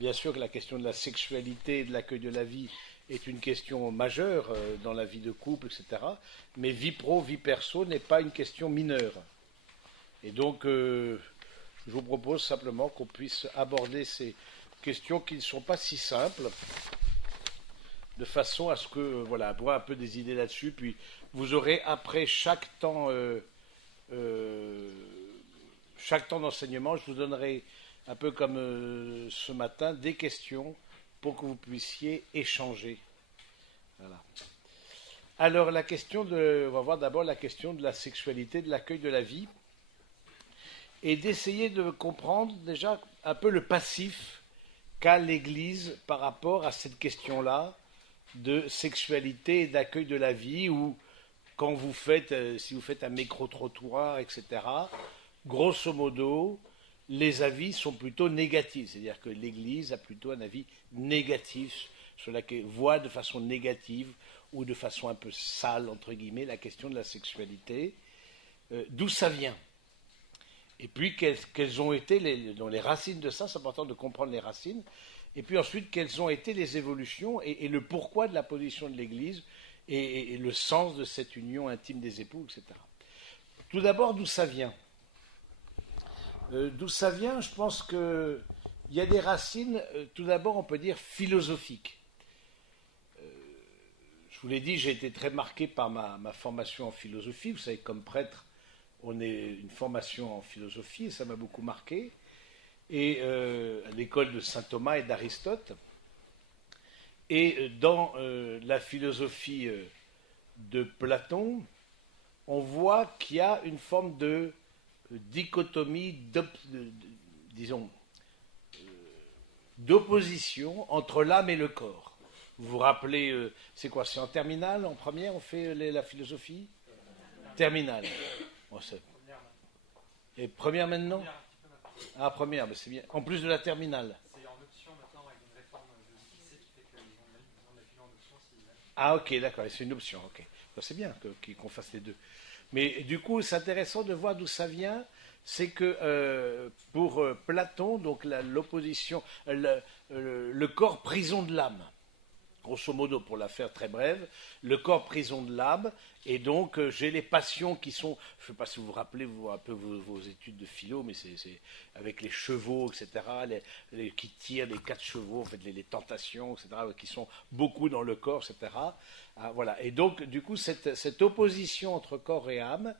bien sûr que la question de la sexualité et de l'accueil de la vie est une question majeure dans la vie de couple, etc. Mais vie pro, vie perso n'est pas une question mineure. Et donc, je vous propose simplement qu'on puisse aborder ces questions qui ne sont pas si simples, de façon à ce que, voilà, avoir un peu des idées là-dessus. Puis, vous aurez après euh, chaque temps d'enseignement, je vous donnerai un peu comme ce matin des questions pour que vous puissiez échanger. Voilà. Alors on va voir d'abord la question de la sexualité, de l'accueil de la vie, et d'essayer de comprendre déjà un peu le passif qu'a l'Église par rapport à cette question-là de sexualité et d'accueil de la vie, ou quand vous faites, si vous faites un micro-trottoir, etc., grosso modo, les avis sont plutôt négatifs. C'est-à-dire que l'Église a plutôt un avis négatif, sur laquelle voit de façon négative ou de façon un peu sale, entre guillemets, la question de la sexualité. D'où ça vient? Et puis, quelles ont été les racines de ça? C'est important de comprendre les racines. Et puis ensuite, quelles ont été les évolutions et le pourquoi de la position de l'Église et le sens de cette union intime des époux, etc. Tout d'abord, d'où ça vient? D'où ça vient? Je pense qu'il y a des racines, tout d'abord, on peut dire philosophiques. Je vous l'ai dit, j'ai été très marqué par ma formation en philosophie. Vous savez, comme prêtre, on est une formation en philosophie et ça m'a beaucoup marqué. Et à l'école de saint Thomas et d'Aristote. Et dans la philosophie de Platon, on voit qu'il y a une forme de dichotomie, disons, d'opposition entre l'âme et le corps. Vous vous rappelez, c'est quoi? C'est en terminale, en première, on fait la philosophie? Terminale. Bon, et première maintenant? Ah, première, mais c'est bien. En plus de la terminale. C'est en option maintenant avec une réforme de lycée qui fait qu'ils ont besoin de la philo en option s'ils veulent. Ah, ok, d'accord, c'est une option, ok. C'est bien qu'on fasse les deux. Mais du coup, c'est intéressant de voir d'où ça vient. C'est que pour Platon, donc l'opposition, le corps prison de l'âme, grosso modo, pour la faire très brève, le corps prison de l'âme, et donc j'ai les passions qui sont, je ne sais pas si vous vous rappelez un peu vos études de philo, mais c'est avec les chevaux, etc., qui tirent les 4 chevaux, en fait, les tentations, etc., qui sont beaucoup dans le corps, etc. Ah, voilà. Et donc, du coup, cette opposition entre corps et âme,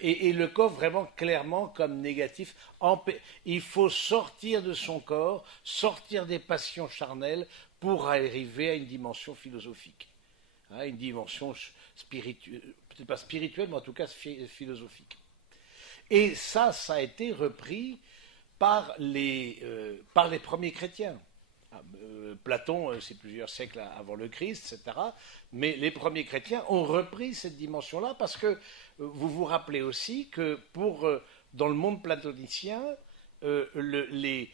et le corps vraiment clairement comme négatif. Il faut sortir de son corps, sortir des passions charnelles pour arriver à une dimension philosophique, hein, une dimension spirituelle, peut-être pas spirituelle, mais en tout cas philosophique. Et ça a été repris par les premiers chrétiens. Platon, c'est plusieurs siècles avant le Christ, etc. Mais les premiers chrétiens ont repris cette dimension-là parce que vous vous rappelez aussi que dans le monde platonicien, le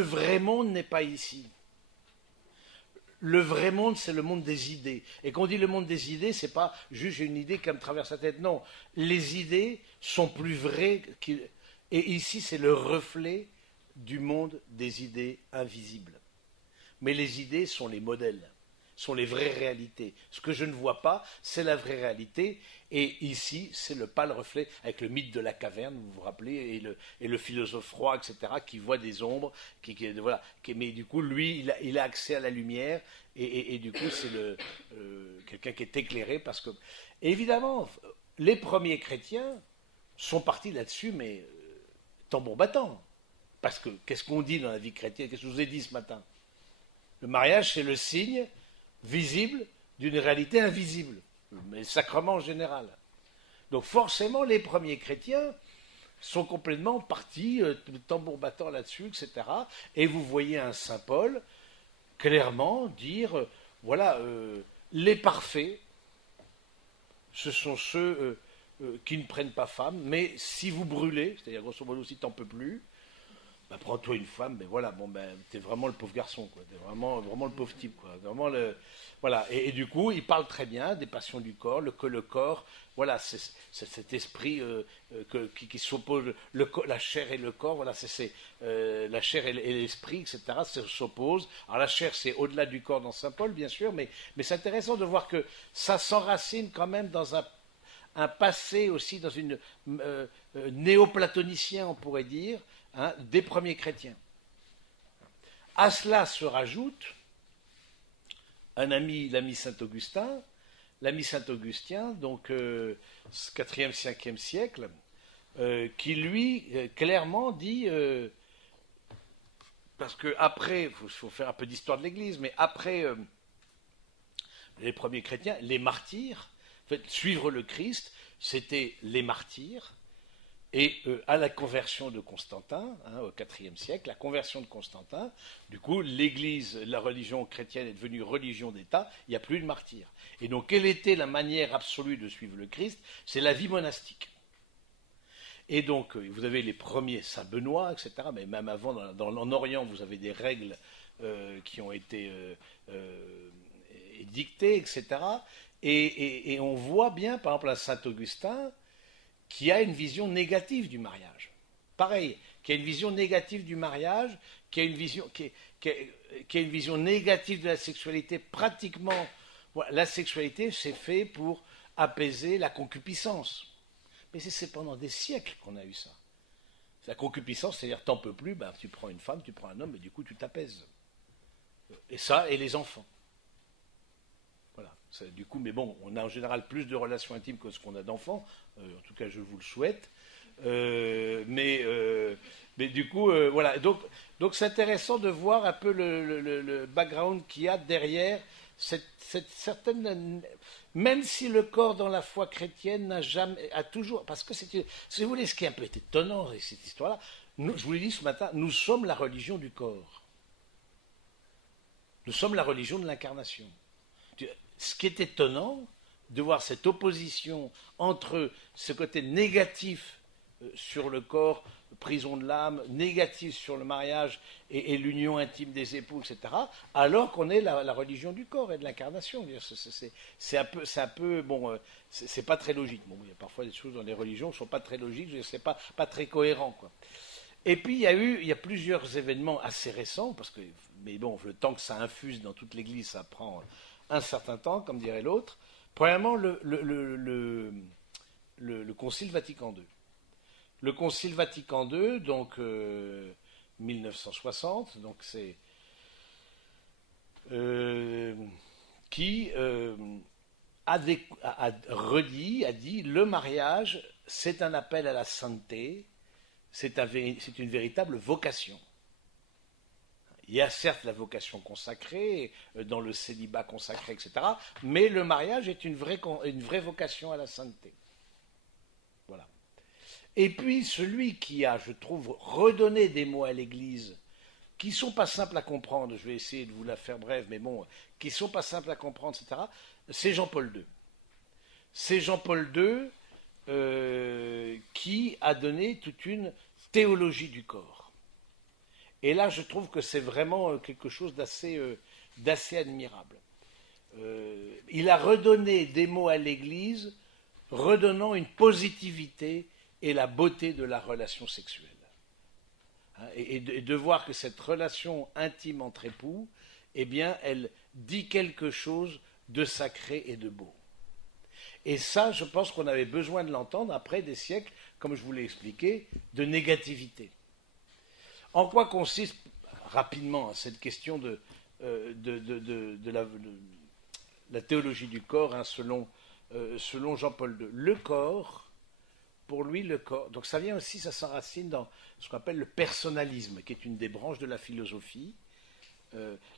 vrai monde n'est pas ici. Le vrai monde, c'est le monde des idées. Et quand on dit le monde des idées, c'est pas juste j'ai une idée qui me traverse la tête. Non, les idées sont plus vraies. Et ici, c'est le reflet du monde des idées invisibles. Mais les idées sont les modèles, sont les vraies réalités. Ce que je ne vois pas, c'est la vraie réalité. Et ici, c'est pas le reflet, avec le mythe de la caverne, vous vous rappelez, et le philosophe roi, etc., qui voit des ombres, voilà, mais du coup, lui, il a accès à la lumière, et du coup, c'est quelqu'un qui est éclairé, parce que, évidemment, les premiers chrétiens sont partis là-dessus, mais tambour battant. Parce que, qu'est-ce qu'on dit dans la vie chrétienne? Qu'est-ce que je vous ai dit ce matin? Le mariage, c'est le signe visible d'une réalité invisible, mais le sacrement en général. Donc forcément, les premiers chrétiens sont complètement partis, tambour battant là-dessus, etc. Et vous voyez un saint Paul clairement dire, voilà, les parfaits, ce sont ceux qui ne prennent pas femme, mais si vous brûlez, c'est-à-dire grosso modo si tu n'en peux plus, bah, prends-toi une femme, mais voilà, bon, ben, t'es vraiment le pauvre garçon, quoi. T'es vraiment, vraiment le pauvre type, quoi. Vraiment voilà. Et du coup, il parle très bien des passions du corps, que le corps, voilà, c'est cet esprit qui s'oppose, la chair et le corps, voilà, la chair et l'esprit, etc., s'opposent. Alors la chair, c'est au-delà du corps dans Saint Paul, bien sûr, mais c'est intéressant de voir que ça s'enracine quand même dans un passé aussi, dans une néoplatonicien, on pourrait dire, hein, des premiers chrétiens. À cela se rajoute l'ami Saint-Augustin, l'ami Saint-Augustin, donc 4e, 5e siècle, qui lui, clairement dit, parce que après, il faut faire un peu d'histoire de l'Église, mais après les premiers chrétiens, les martyrs, en fait, suivre le Christ, c'était les martyrs. Et à la conversion de Constantin, hein, au IVe siècle, la conversion de Constantin, du coup, l'Église, la religion chrétienne est devenue religion d'État, il n'y a plus de martyrs. Et donc, quelle était la manière absolue de suivre le Christ? C'est la vie monastique. Et donc, vous avez les premiers Saint Benoît, etc., mais même avant, en Orient, vous avez des règles qui ont été édictées, etc. Et on voit bien, par exemple, à Saint Augustin, qui a une vision négative du mariage. Pareil, qui a une vision négative du mariage, qui a une vision négative de la sexualité. Pratiquement, voilà, la sexualité, c'est fait pour apaiser la concupiscence. Mais c'est pendant des siècles qu'on a eu ça. La concupiscence, c'est-à-dire t'en peux plus, ben, tu prends une femme, tu prends un homme, et du coup tu t'apaises. Et ça, et les enfants. Voilà. Du coup, mais bon, on a en général plus de relations intimes que ce qu'on a d'enfants. En tout cas, je vous le souhaite. Mais du coup, voilà. Donc c'est intéressant de voir un peu le background qu'il y a derrière cette certaine. Même si le corps dans la foi chrétienne a toujours, parce que si vous voulez, ce qui est un peu étonnant avec cette histoire-là, je vous l'ai dit ce matin, nous sommes la religion du corps. Nous sommes la religion de l'incarnation. Ce qui est étonnant, de voir cette opposition entre ce côté négatif sur le corps, prison de l'âme, négatif sur le mariage et l'union intime des époux, etc., alors qu'on est la religion du corps et de l'incarnation. C'est un peu bon, c'est pas très logique. Bon, il y a parfois des choses dans les religions qui ne sont pas très logiques, c'est pas très cohérent, quoi. Et puis il y a plusieurs événements assez récents, mais bon, le temps que ça infuse dans toute l'Église, ça prend un certain temps, comme dirait l'autre. Premièrement, le Concile Vatican II. Le Concile Vatican II, donc 1960, donc c'est qui a dit le mariage, c'est un appel à la sainteté, c'est une véritable vocation. Il y a certes la vocation consacrée, dans le célibat consacré, etc., mais le mariage est une vraie vocation à la sainteté. Voilà. Et puis celui qui a, je trouve, redonné des mots à l'Église, qui ne sont pas simples à comprendre, je vais essayer de vous la faire brève, mais bon, qui ne sont pas simples à comprendre, etc., c'est Jean-Paul II. C'est Jean-Paul II qui a donné toute une théologie du corps. Et là, je trouve que c'est vraiment quelque chose d'assez admirable. Il a redonné des mots à l'Église, redonnant une positivité et la beauté de la relation sexuelle. Et de voir que cette relation intime entre époux, eh bien, elle dit quelque chose de sacré et de beau. Et ça, je pense qu'on avait besoin de l'entendre après des siècles, comme je vous l'ai expliqué, de négativité. En quoi consiste rapidement cette question de la théologie du corps, hein, selon Jean-Paul II? Le corps, pour lui, le corps, donc ça vient aussi, ça s'enracine dans ce qu'on appelle le personnalisme, qui est une des branches de la philosophie.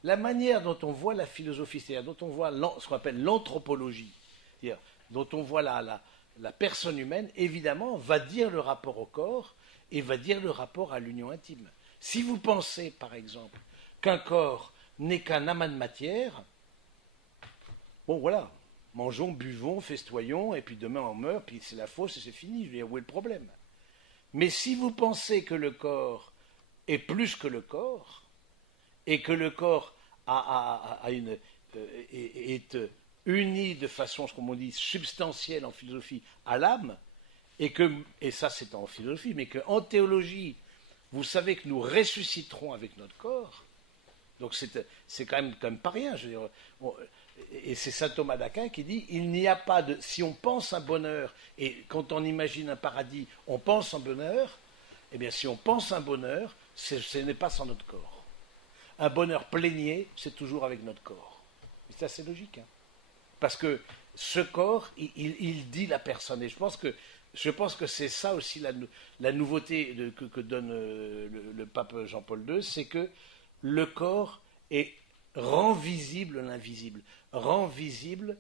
La manière dont on voit la philosophie, c'est-à-dire dont on voit ce qu'on appelle l'anthropologie, c'est-à-dire dont on voit la personne humaine, évidemment, va dire le rapport au corps et va dire le rapport à l'union intime. Si vous pensez, par exemple, qu'un corps n'est qu'un amas de matière, bon voilà, mangeons, buvons, festoyons, et puis demain on meurt, puis c'est la fosse et c'est fini, je veux dire, où est le problème? Mais si vous pensez que le corps est plus que le corps, et que le corps est uni de façon, comme on dit, substantielle en philosophie à l'âme, et ça c'est en philosophie, mais qu'en théologie, vous savez que nous ressusciterons avec notre corps, donc c'est quand même pas rien. Je veux dire, et c'est saint Thomas d'Aquin qui dit, il n'y a pas de... Si on pense un bonheur, et quand on imagine un paradis, on pense un bonheur, eh bien si on pense un bonheur, ce n'est pas sans notre corps. Un bonheur plénier, c'est toujours avec notre corps. C'est assez logique, hein. Parce que ce corps, il dit la personne. Et je pense que c'est ça aussi la nouveauté que donne le pape Jean-Paul II, c'est que le corps rend visible l'invisible, rend visible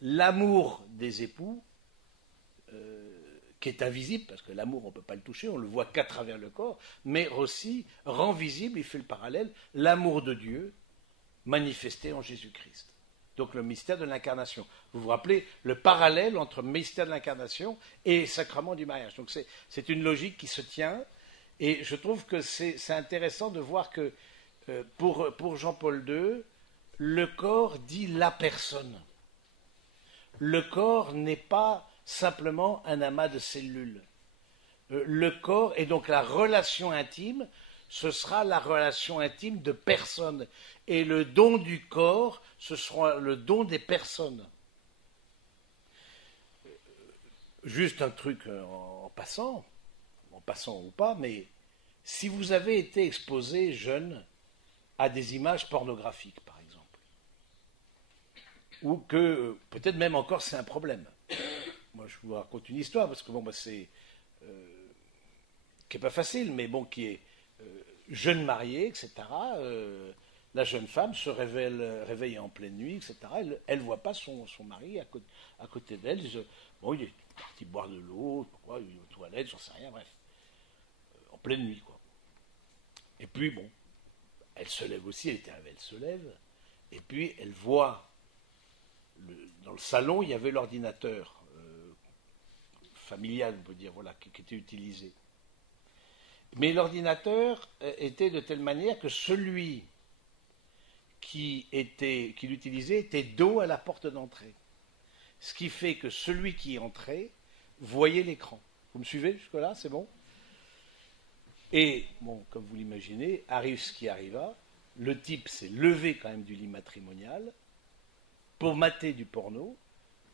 l'amour des époux, qui est invisible, parce que l'amour, on ne peut pas le toucher, on ne le voit qu'à travers le corps, mais aussi rend visible, il fait le parallèle, l'amour de Dieu manifesté en Jésus-Christ. Donc le mystère de l'incarnation. Vous vous rappelez le parallèle entre mystère de l'incarnation et sacrement du mariage. Donc c'est une logique qui se tient, et je trouve que c'est intéressant de voir que pour Jean-Paul II, le corps dit la personne. Le corps n'est pas simplement un amas de cellules. Le corps, et donc la relation intime, ce sera la relation intime de personnes. Et le don du corps, ce sera le don des personnes. Juste un truc en passant ou pas, mais si vous avez été exposé jeune à des images pornographiques, par exemple, ou que peut-être même encore c'est un problème. Moi, je vous raconte une histoire, parce que bon, c'est qui n'est pas facile, mais bon, qui est jeune mariée, etc. La jeune femme se réveille en pleine nuit, etc. Elle ne voit pas son mari à côté d'elle. Bon, il est parti boire de l'eau, il est aux toilettes, j'en sais rien, bref. En pleine nuit, quoi. Et puis, bon, elle se lève aussi, elle se lève, et puis elle voit, dans le salon, il y avait l'ordinateur familial, on peut dire, voilà, qui était utilisé. Mais l'ordinateur était de telle manière que celui qui l'utilisait était dos à la porte d'entrée. Ce qui fait que celui qui entrait voyait l'écran. Vous me suivez jusque-là? C'est bon? Et, bon, comme vous l'imaginez, arrive ce qui arriva. Le type s'est levé quand même du lit matrimonial pour mater du porno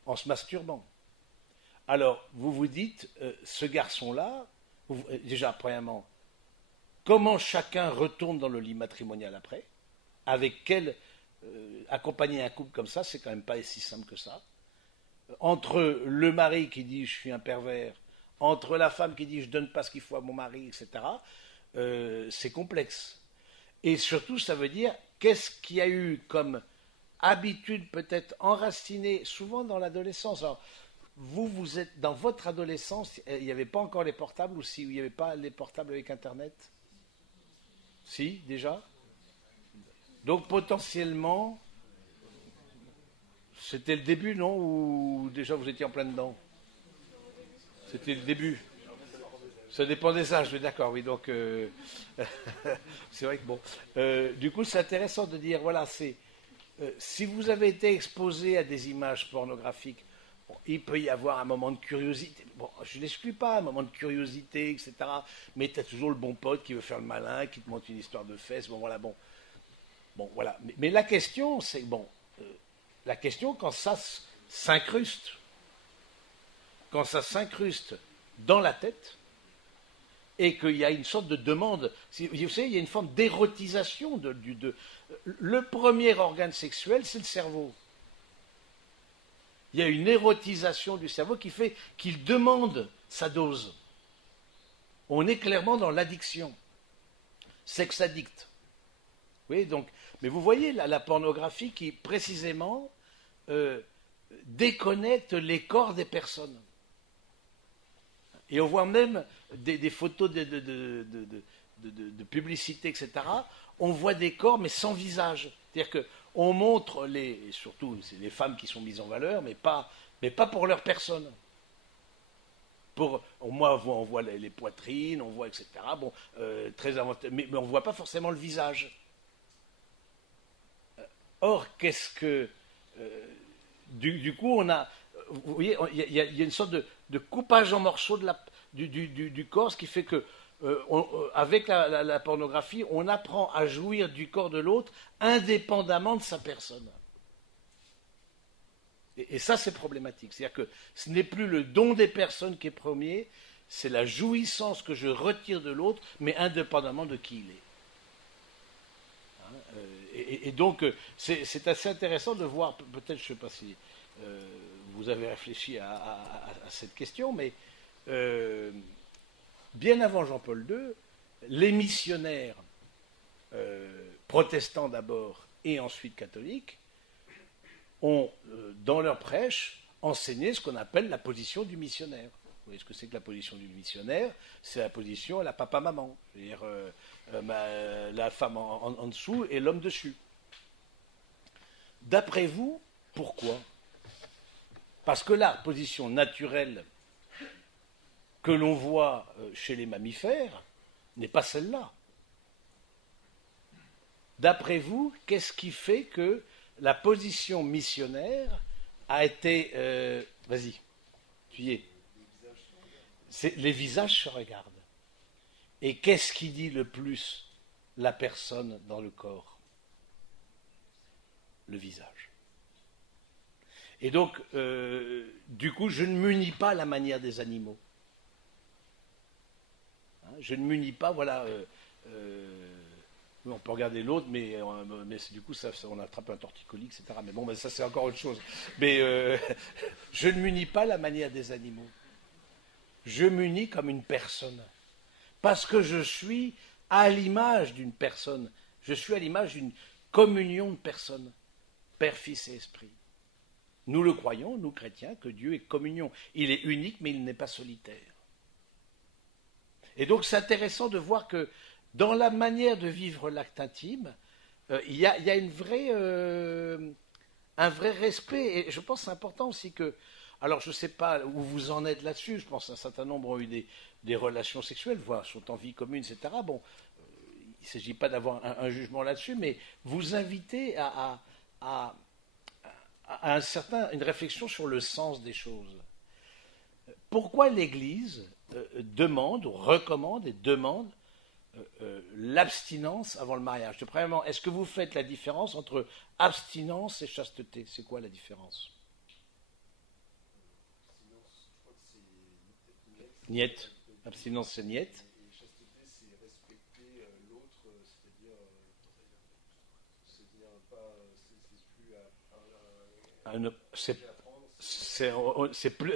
en se masturbant. Alors, vous vous dites, ce garçon-là, déjà, premièrement, comment chacun retourne dans le lit matrimonial après? Avec quel... accompagner un couple comme ça, c'est quand même pas si simple que ça. Entre le mari qui dit « je suis un pervers », entre la femme qui dit « je donne pas ce qu'il faut à mon mari », etc., c'est complexe. Et surtout, ça veut dire, qu'est-ce qu'il y a eu comme habitude peut-être enracinée, souvent dans l'adolescence. Alors, vous êtes dans votre adolescence, il n'y avait pas encore les portables, ou si il n'y avait pas les portables avec Internet? Si, déjà? Donc potentiellement, c'était le début, non? Ou déjà vous étiez en plein dedans? C'était le début. Ça dépend des âges, d'accord, oui, donc c'est vrai que bon. Du coup, c'est intéressant de dire, voilà, si vous avez été exposé à des images pornographiques, bon, il peut y avoir un moment de curiosité. Bon, je n'exclus pas un moment de curiosité, etc. Mais tu as toujours le bon pote qui veut faire le malin, qui te montre une histoire de fesses. Bon, voilà, bon. Bon, voilà. Mais la question, c'est, bon, la question, quand ça s'incruste dans la tête, et qu'il y a une sorte de demande, vous savez, il y a une forme d'érotisation le premier organe sexuel, c'est le cerveau. Il y a une érotisation du cerveau qui fait qu'il demande sa dose. On est clairement dans l'addiction. Sexe addict. Oui, donc, mais vous voyez la pornographie qui précisément déconnecte les corps des personnes. Et on voit même des photos de publicité, etc. On voit des corps, mais sans visage. C'est-à-dire qu'on montre, surtout c'est les femmes qui sont mises en valeur, mais pas pour leur personne. on voit les poitrines, on voit, etc. Bon, très avantageux, mais on ne voit pas forcément le visage. Or, qu'est-ce que... du coup, on a... Vous voyez, il y a une sorte de coupage en morceaux du corps, ce qui fait que, avec la pornographie, on apprend à jouir du corps de l'autre indépendamment de sa personne. Et ça, c'est problématique. C'est-à-dire que ce n'est plus le don des personnes qui est premier, c'est la jouissance que je retire de l'autre, mais indépendamment de qui il est. Et donc, c'est assez intéressant de voir, peut-être, je ne sais pas si vous avez réfléchi à cette question, mais bien avant Jean-Paul II, les missionnaires protestants d'abord et ensuite catholiques ont, dans leur prêche, enseigné ce qu'on appelle la position du missionnaire. Vous voyez ce que c'est que la position du missionnaire? C'est la position à la papa-maman. C'est-à-dire la femme en dessous et l'homme dessus. D'après vous, pourquoi? Parce que la position naturelle que l'on voit chez les mammifères n'est pas celle-là. D'après vous, qu'est-ce qui fait que la position missionnaire a été... vas-y, tu y es. Les visages se regardent. Et qu'est-ce qui dit le plus la personne dans le corps? Le visage. Et donc, du coup, je ne m'unis pas à la manière des animaux. Hein, je ne m'unis pas, voilà... on peut regarder l'autre, mais du coup, on attrape un torticolis, etc. Mais bon, ça, c'est encore autre chose. Mais je ne m'unis pas à la manière des animaux. Je m'unis comme une personne. Parce que je suis à l'image d'une personne. Je suis à l'image d'une communion de personnes. Père, Fils et Esprit. Nous le croyons, nous chrétiens, que Dieu est communion. Il est unique, mais il n'est pas solitaire. Et donc, c'est intéressant de voir que dans la manière de vivre l'acte intime, il y a un vrai respect. Et je pense que c'est important aussi que... Alors, je ne sais pas où vous en êtes là-dessus. Je pense qu'un certain nombre ont eu des relations sexuelles, voire sont en vie commune, etc. Bon, il ne s'agit pas d'avoir un jugement là-dessus, mais vous invitez à une réflexion sur le sens des choses. Pourquoi l'Église demande, ou recommande et demande l'abstinence avant le mariage? Premièrement, est-ce que vous faites la différence entre abstinence et chasteté? C'est quoi la différence? Niet. Abstinence, c'est niet. Et chasteté, c'est respecter l'autre, c'est-à-dire pas, c'est plus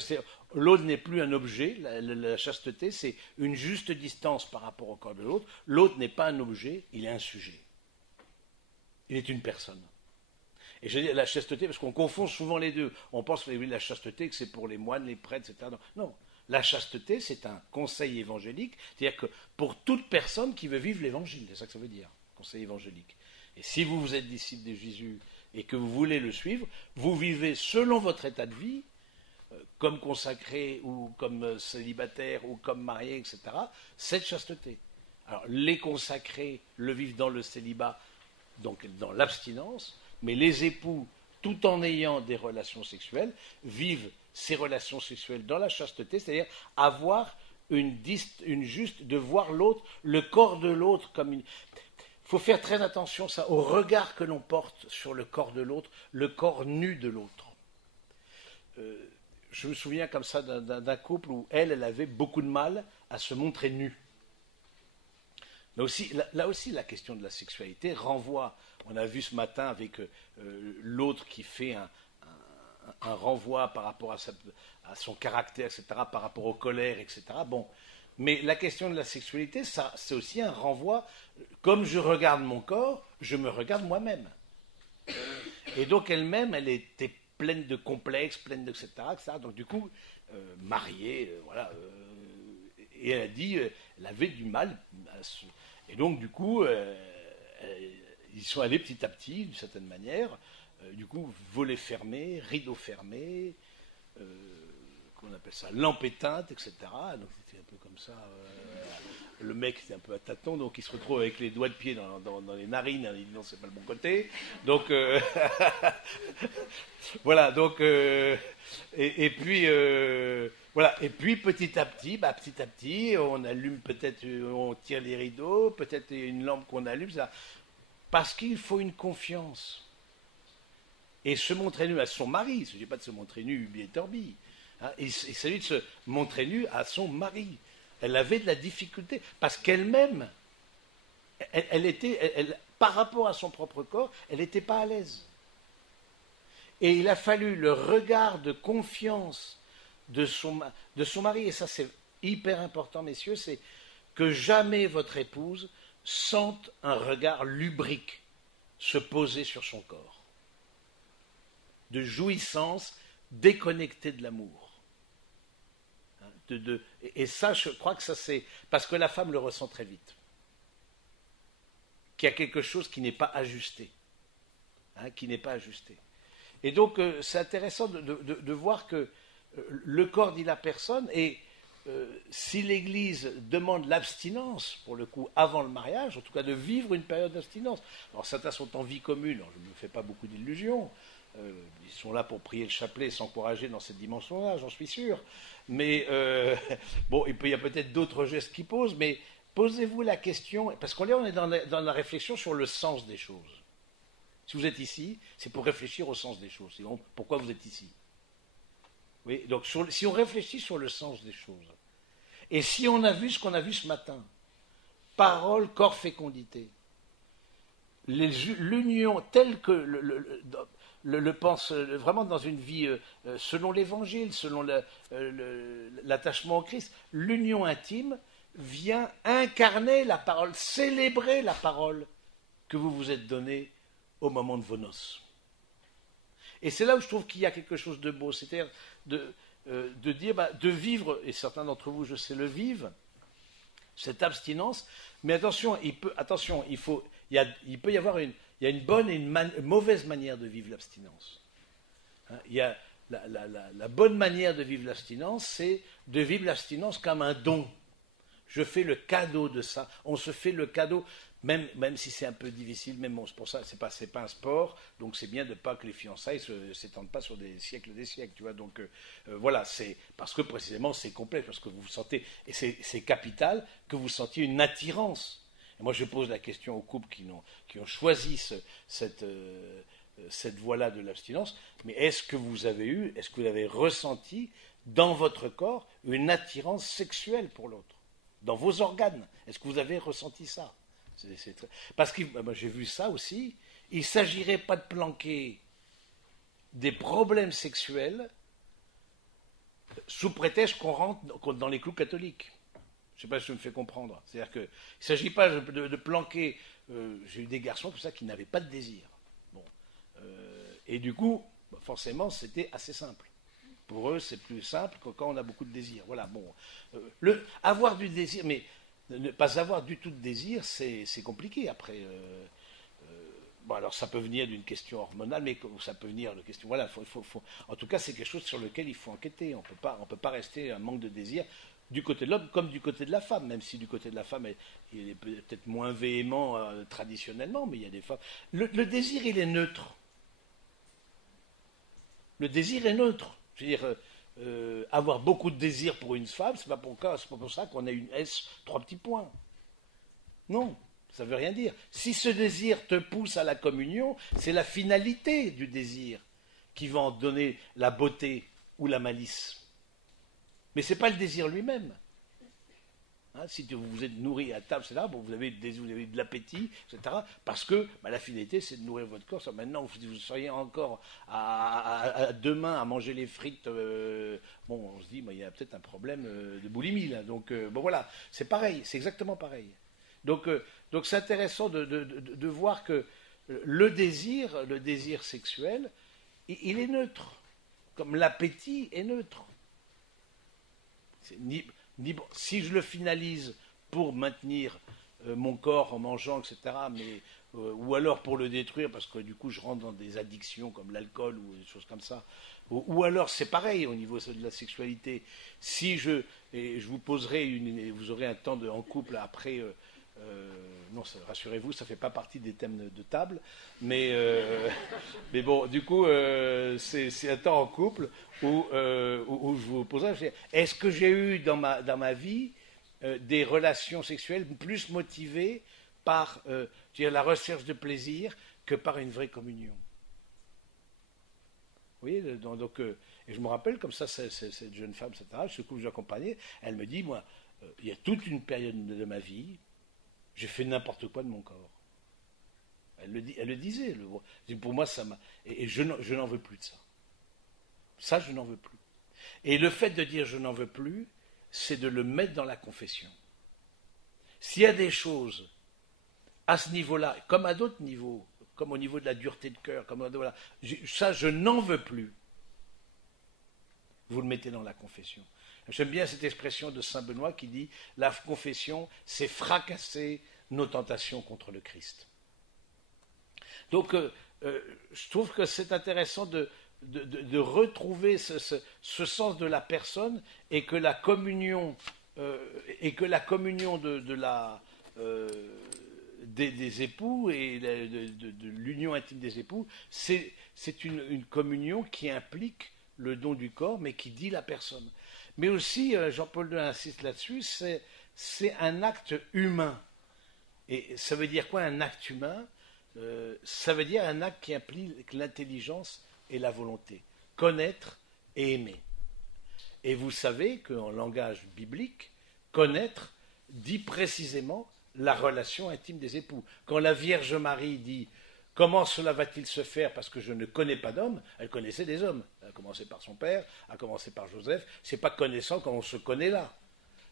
l'autre n'est plus un objet. La chasteté, c'est une juste distance par rapport au corps de l'autre. L'autre n'est pas un objet, il est un sujet. Il est une personne. Et je dis la chasteté, parce qu'on confond souvent les deux. On pense que la chasteté, que c'est pour les moines, les prêtres, etc. Non. La chasteté, c'est un conseil évangélique, c'est-à-dire que pour toute personne qui veut vivre l'évangile, c'est ça que ça veut dire, conseil évangélique. Et si vous êtes disciple de Jésus et que vous voulez le suivre, vous vivez selon votre état de vie, comme consacré ou comme célibataire ou comme marié, etc., cette chasteté. Alors, les consacrés le vivent dans le célibat, donc dans l'abstinence, mais les époux, tout en ayant des relations sexuelles, vivent ces relations sexuelles dans la chasteté, c'est-à-dire avoir une juste, de voir l'autre, le corps de l'autre comme une... Il faut faire très attention ça, au regard que l'on porte sur le corps de l'autre, le corps nu de l'autre. Je me souviens comme ça d'un couple où elle avait beaucoup de mal à se montrer nue. Mais aussi, là aussi, la question de la sexualité renvoie. On a vu ce matin avec l'autre qui fait un renvoi par rapport à son caractère, etc., par rapport aux colères, etc. Bon, mais la question de la sexualité, ça, c'est aussi un renvoi. Comme je regarde mon corps, je me regarde moi-même. Et donc elle-même, elle était pleine de complexes, pleine de etc. Donc du coup, mariée, voilà. Et elle a dit, elle avait du mal à se... Et donc du coup, ils sont allés petit à petit, d'une certaine manière, du coup, volets fermés, rideaux fermés, qu'on appelle ça, lampe éteinte, etc. Donc c'était un peu comme ça. Le mec était un peu à tâtons, donc il se retrouve avec les doigts de pied dans les narines, il dit non, c'est pas le bon côté. Donc voilà, donc et puis voilà, et puis petit à petit, on allume peut-être, on tire les rideaux, peut-être une lampe qu'on allume, ça, parce qu'il faut une confiance. Et se montrer nu à son mari, il ne s'agit pas de se montrer nu ubi et torbi, hein, il s'agit de se montrer nu à son mari. Elle avait de la difficulté, parce qu'elle-même, par rapport à son propre corps, elle n'était pas à l'aise. Et il a fallu le regard de confiance de son mari, et ça c'est hyper important, messieurs, c'est que jamais votre épouse sente un regard lubrique se poser sur son corps, de jouissance déconnectée de l'amour. Et ça, je crois que ça c'est... Parce que la femme le ressent très vite. Qu'il y a quelque chose qui n'est pas ajusté. Hein, qui n'est pas ajusté. Et donc, c'est intéressant de voir que le corps dit la personne, et si l'Église demande l'abstinence, pour le coup, avant le mariage, en tout cas de vivre une période d'abstinence. Alors certains sont en vie commune, alors je ne me fais pas beaucoup d'illusions. Ils sont là pour prier le chapelet et s'encourager dans cette dimension-là, j'en suis sûr. Mais bon, il y a peut-être d'autres gestes qui posent, mais posez-vous la question, parce qu'on est dans la réflexion sur le sens des choses. Si vous êtes ici, c'est pour réfléchir au sens des choses. Sinon, pourquoi vous êtes ici? Oui, donc si on réfléchit sur le sens des choses, et si on a vu ce qu'on a vu ce matin, parole, corps, fécondité, l'union telle que le pense vraiment dans une vie selon l'évangile, selon l'attachement au Christ, l'union intime vient incarner la parole, célébrer la parole que vous vous êtes donnée au moment de vos noces. Et c'est là où je trouve qu'il y a quelque chose de beau, c'est-à-dire de dire, de vivre, et certains d'entre vous, je sais, le vivent, cette abstinence, mais attention, il peut y avoir il y a une bonne et une mauvaise manière de vivre l'abstinence. Hein, il y a la bonne manière de vivre l'abstinence, c'est de vivre l'abstinence comme un don. Je fais le cadeau de ça. On se fait le cadeau, même si c'est un peu difficile, même bon, c'est pour ça, c'est pas un sport, donc c'est bien de pas que les fiançailles ne s'étendent pas sur des siècles, tu vois. Donc voilà, c'est parce que précisément c'est complexe, parce que vous sentez, et c'est capital, que vous sentiez une attirance. Et moi je pose la question aux couples qui ont choisi cette voie-là de l'abstinence, mais est-ce que vous avez ressenti dans votre corps une attirance sexuelle pour l'autre? Dans vos organes, est-ce que vous avez ressenti ça? Parce que moi, j'ai vu ça aussi, il ne s'agirait pas de planquer des problèmes sexuels sous prétexte qu'on rentre dans les clous catholiques. Je ne sais pas si je me fais comprendre. C'est-à-dire qu'il ne s'agit pas de planquer... j'ai eu des garçons comme ça qui n'avaient pas de désir. Bon. Et du coup, forcément, c'était assez simple. Pour eux, c'est plus simple que quand on a beaucoup de désir. Voilà, bon. Avoir du désir, mais ne pas avoir du tout de désir, c'est compliqué après. Bon, alors ça peut venir d'une question hormonale, mais ça peut venir de question. Voilà, en tout cas, c'est quelque chose sur lequel il faut enquêter. On peut pas rester un manque de désir du côté de l'homme comme du côté de la femme, même si du côté de la femme, il est peut-être moins véhément traditionnellement, mais il y a des femmes. Le désir, il est neutre. Le désir est neutre. Je veux dire, avoir beaucoup de désir pour une femme, c'est pas pour ça qu'on a une S, 3 petits points. Non, ça ne veut rien dire. Si ce désir te pousse à la communion, c'est la finalité du désir qui va en donner la beauté ou la malice. Mais ce n'est pas le désir lui-même. Hein, si vous vous êtes nourri à table, etc., bon, vous avez de l'appétit, etc., parce que la finalité, c'est de nourrir votre corps. Maintenant, vous seriez encore à demain à manger les frites, bon, on se dit, il y a peut-être un problème de boulimie, là. Donc, bon, voilà, c'est pareil, c'est exactement pareil. Donc c'est intéressant de voir que le désir sexuel, il est neutre, comme l'appétit est neutre. Si je le finalise pour maintenir mon corps en mangeant, etc., mais ou alors pour le détruire parce que du coup je rentre dans des addictions comme l'alcool ou des choses comme ça, ou alors c'est pareil au niveau de la sexualité. Si je et je vous poserai vous aurez un temps en couple après. Non, rassurez-vous, ça fait pas partie des thèmes de table, mais mais bon, du coup, c'est un temps en couple où je vous poserai. Est-ce que j'ai eu dans ma vie des relations sexuelles plus motivées par je veux dire, la recherche de plaisir que par une vraie communion. Vous voyez, donc, et je me rappelle comme ça, cette jeune femme, etc., ce que j'accompagnais, elle me dit, moi, il y a toute une période de ma vie, j'ai fait n'importe quoi de mon corps. Elle le disait. Pour moi, ça m'a... Et je n'en veux plus de ça. Ça, je n'en veux plus. Et le fait de dire je n'en veux plus, c'est de le mettre dans la confession. S'il y a des choses à ce niveau-là, comme à d'autres niveaux, comme au niveau de la dureté de cœur, voilà, ça, je n'en veux plus. Vous le mettez dans la confession. J'aime bien cette expression de saint Benoît qui dit « La confession, c'est fracasser nos tentations contre le Christ ». Donc, je trouve que c'est intéressant de retrouver ce sens de la personne et que la communion, des époux et de l'union intime des époux, c'est une communion qui implique le don du corps, mais qui dit la personne. Mais aussi, Jean-Paul II insiste là-dessus, c'est un acte humain. Et ça veut dire quoi un acte humain? Ça veut dire un acte qui implique l'intelligence et la volonté. Connaître et aimer. Et vous savez qu'en langage biblique, connaître dit précisément la relation intime des époux. Quand la Vierge Marie dit « Comment cela va-t-il se faire parce que je ne connais pas d'homme ?» Elle connaissait des hommes. Elle a commencé par son père, a commencé par Joseph. C'est pas connaissant quand on se connaît là.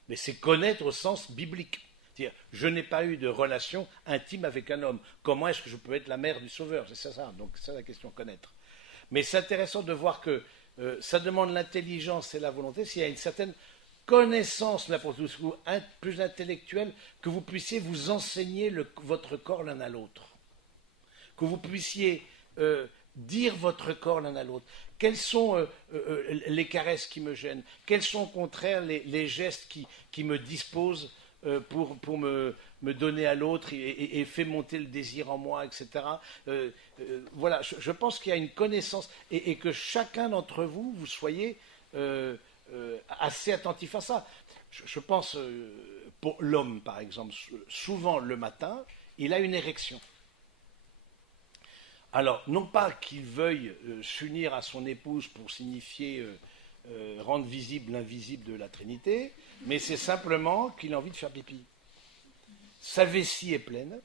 Mais c'est connaître au sens biblique. C'est-à-dire, je n'ai pas eu de relation intime avec un homme. Comment est-ce que je peux être la mère du Sauveur? C'est ça. Donc c'est ça la question, connaître. Mais c'est intéressant de voir que ça demande l'intelligence et la volonté. S'il y a une certaine connaissance, là, pour tout ce plus intellectuelle, que vous puissiez vous enseigner votre corps l'un à l'autre. Que vous puissiez dire votre corps l'un à l'autre. Quelles sont les caresses qui me gênent? Quels sont au contraire les gestes qui me disposent pour me donner à l'autre et fait monter le désir en moi, etc. Voilà, je pense qu'il y a une connaissance et que chacun d'entre vous, vous soyez assez attentif à ça. Je pense, pour l'homme par exemple, souvent le matin, il a une érection. Alors, non pas qu'il veuille s'unir à son épouse pour signifier rendre visible l'invisible de la Trinité, mais c'est simplement qu'il a envie de faire pipi. Sa vessie est pleine,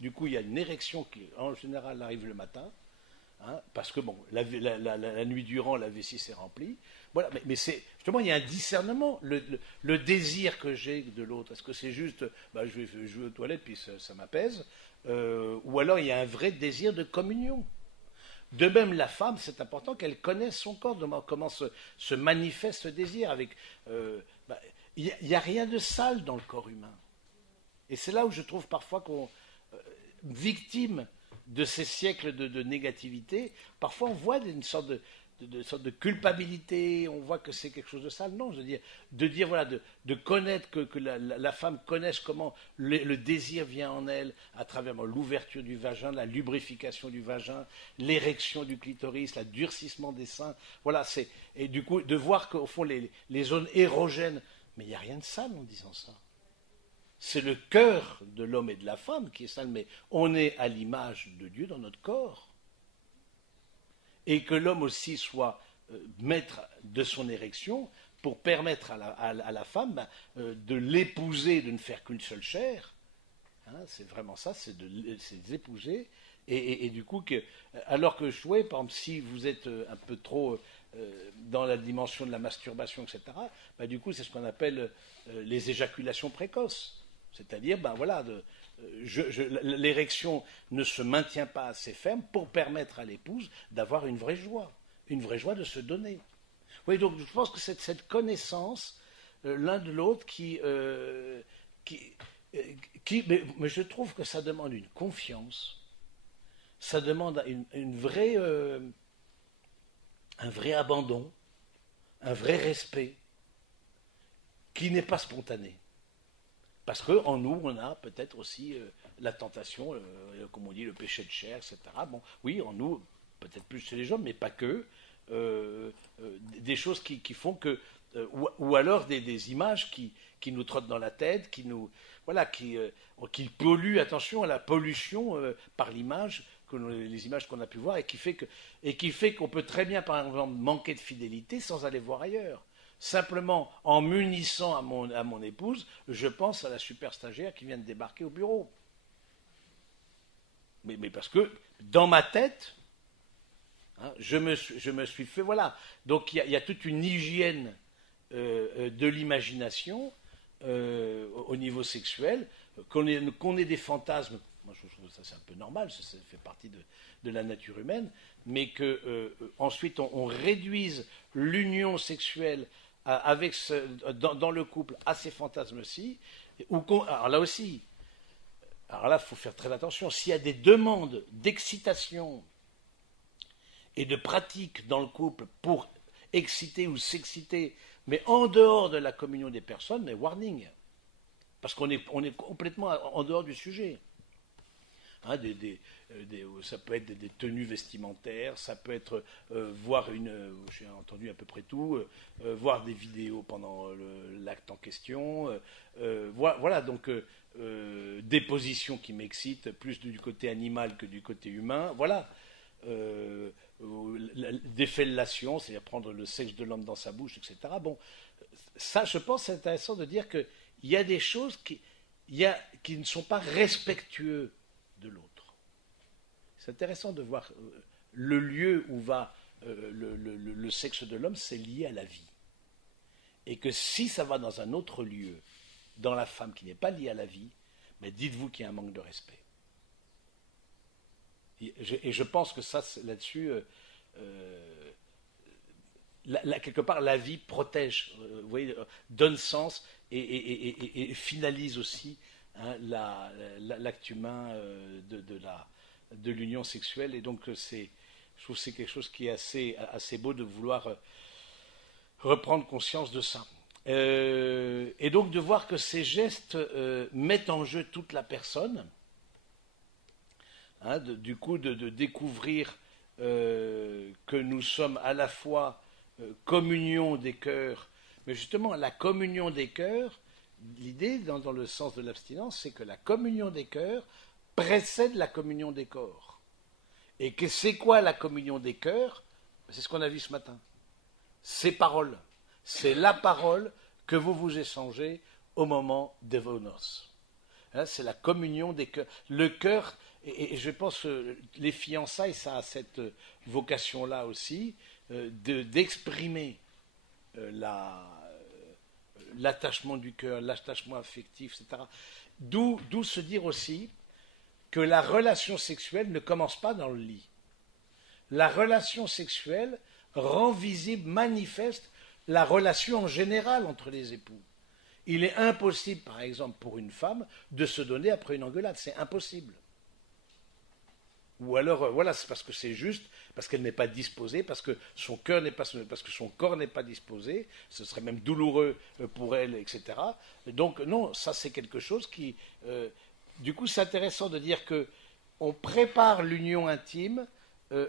du coup il y a une érection qui en général arrive le matin, hein, parce que bon, la nuit durant la vessie s'est remplie. Voilà, mais c'est justement il y a un discernement, le désir que j'ai de l'autre. Est-ce que c'est juste, je vais jouer aux toilettes puis ça m'apaise, ou alors il y a un vrai désir de communion. De même, la femme, c'est important qu'elle connaisse son corps, comment se manifeste ce désir. Il n'y a rien de sale dans le corps humain. Et c'est là où je trouve parfois qu'on, victime de ces siècles de négativité, parfois on voit une sorte de culpabilité, on voit que c'est quelque chose de sale. Non, je veux dire, voilà, de connaître, que la femme connaisse comment le désir vient en elle à travers l'ouverture du vagin, la lubrification du vagin, l'érection du clitoris, le durcissement des seins. Voilà, et du coup, de voir qu'au fond, les zones érogènes, mais il n'y a rien de sale en disant ça. C'est le cœur de l'homme et de la femme qui est sale, mais on est à l'image de Dieu dans notre corps. Et que l'homme aussi soit maître de son érection pour permettre à la femme de l'épouser, de ne faire qu'une seule chair. Hein, c'est vraiment ça, c'est de l'épouser. Et du coup, alors que par exemple, si vous êtes un peu trop dans la dimension de la masturbation, etc., du coup, c'est ce qu'on appelle les éjaculations précoces. C'est-à-dire, voilà, l'érection ne se maintient pas assez ferme pour permettre à l'épouse d'avoir une vraie joie de se donner. Oui, donc je pense que c'est cette connaissance l'un de l'autre qui Mais je trouve que ça demande une confiance, ça demande un vrai abandon, un vrai respect, qui n'est pas spontané. Parce qu'en nous, on a peut-être aussi la tentation, comme on dit, le péché de chair, etc. Bon, oui, en nous, peut-être plus chez les hommes, mais pas que. Des choses qui font que. Ou alors des images qui nous trottent dans la tête, voilà, qui polluent, attention à la pollution par l'image, les images qu'on a pu voir, et qui fait qu'on peut très bien, par exemple, manquer de fidélité sans aller voir ailleurs. Simplement, en m'unissant à mon épouse, je pense à la super stagiaire qui vient de débarquer au bureau. Mais parce que, dans ma tête, hein, je me suis fait, voilà. Donc, il y a toute une hygiène de l'imagination au niveau sexuel, qu'on ait des fantasmes. Moi, je trouve ça c'est un peu normal, ça fait partie de la nature humaine, mais que ensuite on réduise l'union sexuelle dans le couple à ces fantasmes-ci. Alors là aussi, alors là, il faut faire très attention. S'il y a des demandes d'excitation et de pratique dans le couple pour exciter ou s'exciter, mais en dehors de la communion des personnes, mais warning. Parce qu'on est complètement en dehors du sujet. Hein, ça peut être des tenues vestimentaires, ça peut être voir j'ai entendu à peu près tout, voir des vidéos pendant l'acte en question, voilà, donc des positions qui m'excitent plus du côté animal que du côté humain, voilà. Des fellations, c'est-à-dire prendre le sexe de l'homme dans sa bouche, etc. Bon, ça, je pense, c'est intéressant de dire qu'il y a des choses qui ne sont pas respectueux de l'autre. C'est intéressant de voir le lieu où va le sexe de l'homme, c'est lié à la vie. Et que si ça va dans un autre lieu, dans la femme qui n'est pas liée à la vie, mais dites-vous qu'il y a un manque de respect. Et je pense que ça, là-dessus, quelque part, la vie protège, vous voyez, donne sens et finalise aussi, hein, l'acte humain de l'union sexuelle. Et donc, je trouve que c'est quelque chose qui est assez beau de vouloir reprendre conscience de ça. Et donc de voir que ces gestes mettent en jeu toute la personne. Hein, du coup, de découvrir que nous sommes à la fois communion des cœurs, mais justement la communion des cœurs, l'idée dans le sens de l'abstinence, c'est que la communion des cœurs précède la communion des corps. Et que c'est quoi la communion des cœurs? C'est ce qu'on a vu ce matin. C'est paroles. C'est la parole que vous échangez au moment de vos noces. Hein, c'est la communion des cœurs. Le cœur, et je pense que les fiançailles, ça a cette vocation-là aussi, d'exprimer l'attachement du cœur, l'attachement affectif, etc. D'où se dire aussi que la relation sexuelle ne commence pas dans le lit. La relation sexuelle rend visible, manifeste la relation en général entre les époux. Il est impossible, par exemple, pour une femme de se donner après une engueulade. C'est impossible. Ou alors, voilà, c'est parce que c'est juste, parce qu'elle n'est pas disposée, parce que son cœur n'est pas, parce que son corps n'est pas disposé. Ce serait même douloureux pour elle, etc. Donc non, ça c'est quelque chose qui, du coup, c'est intéressant de dire que on prépare l'union intime.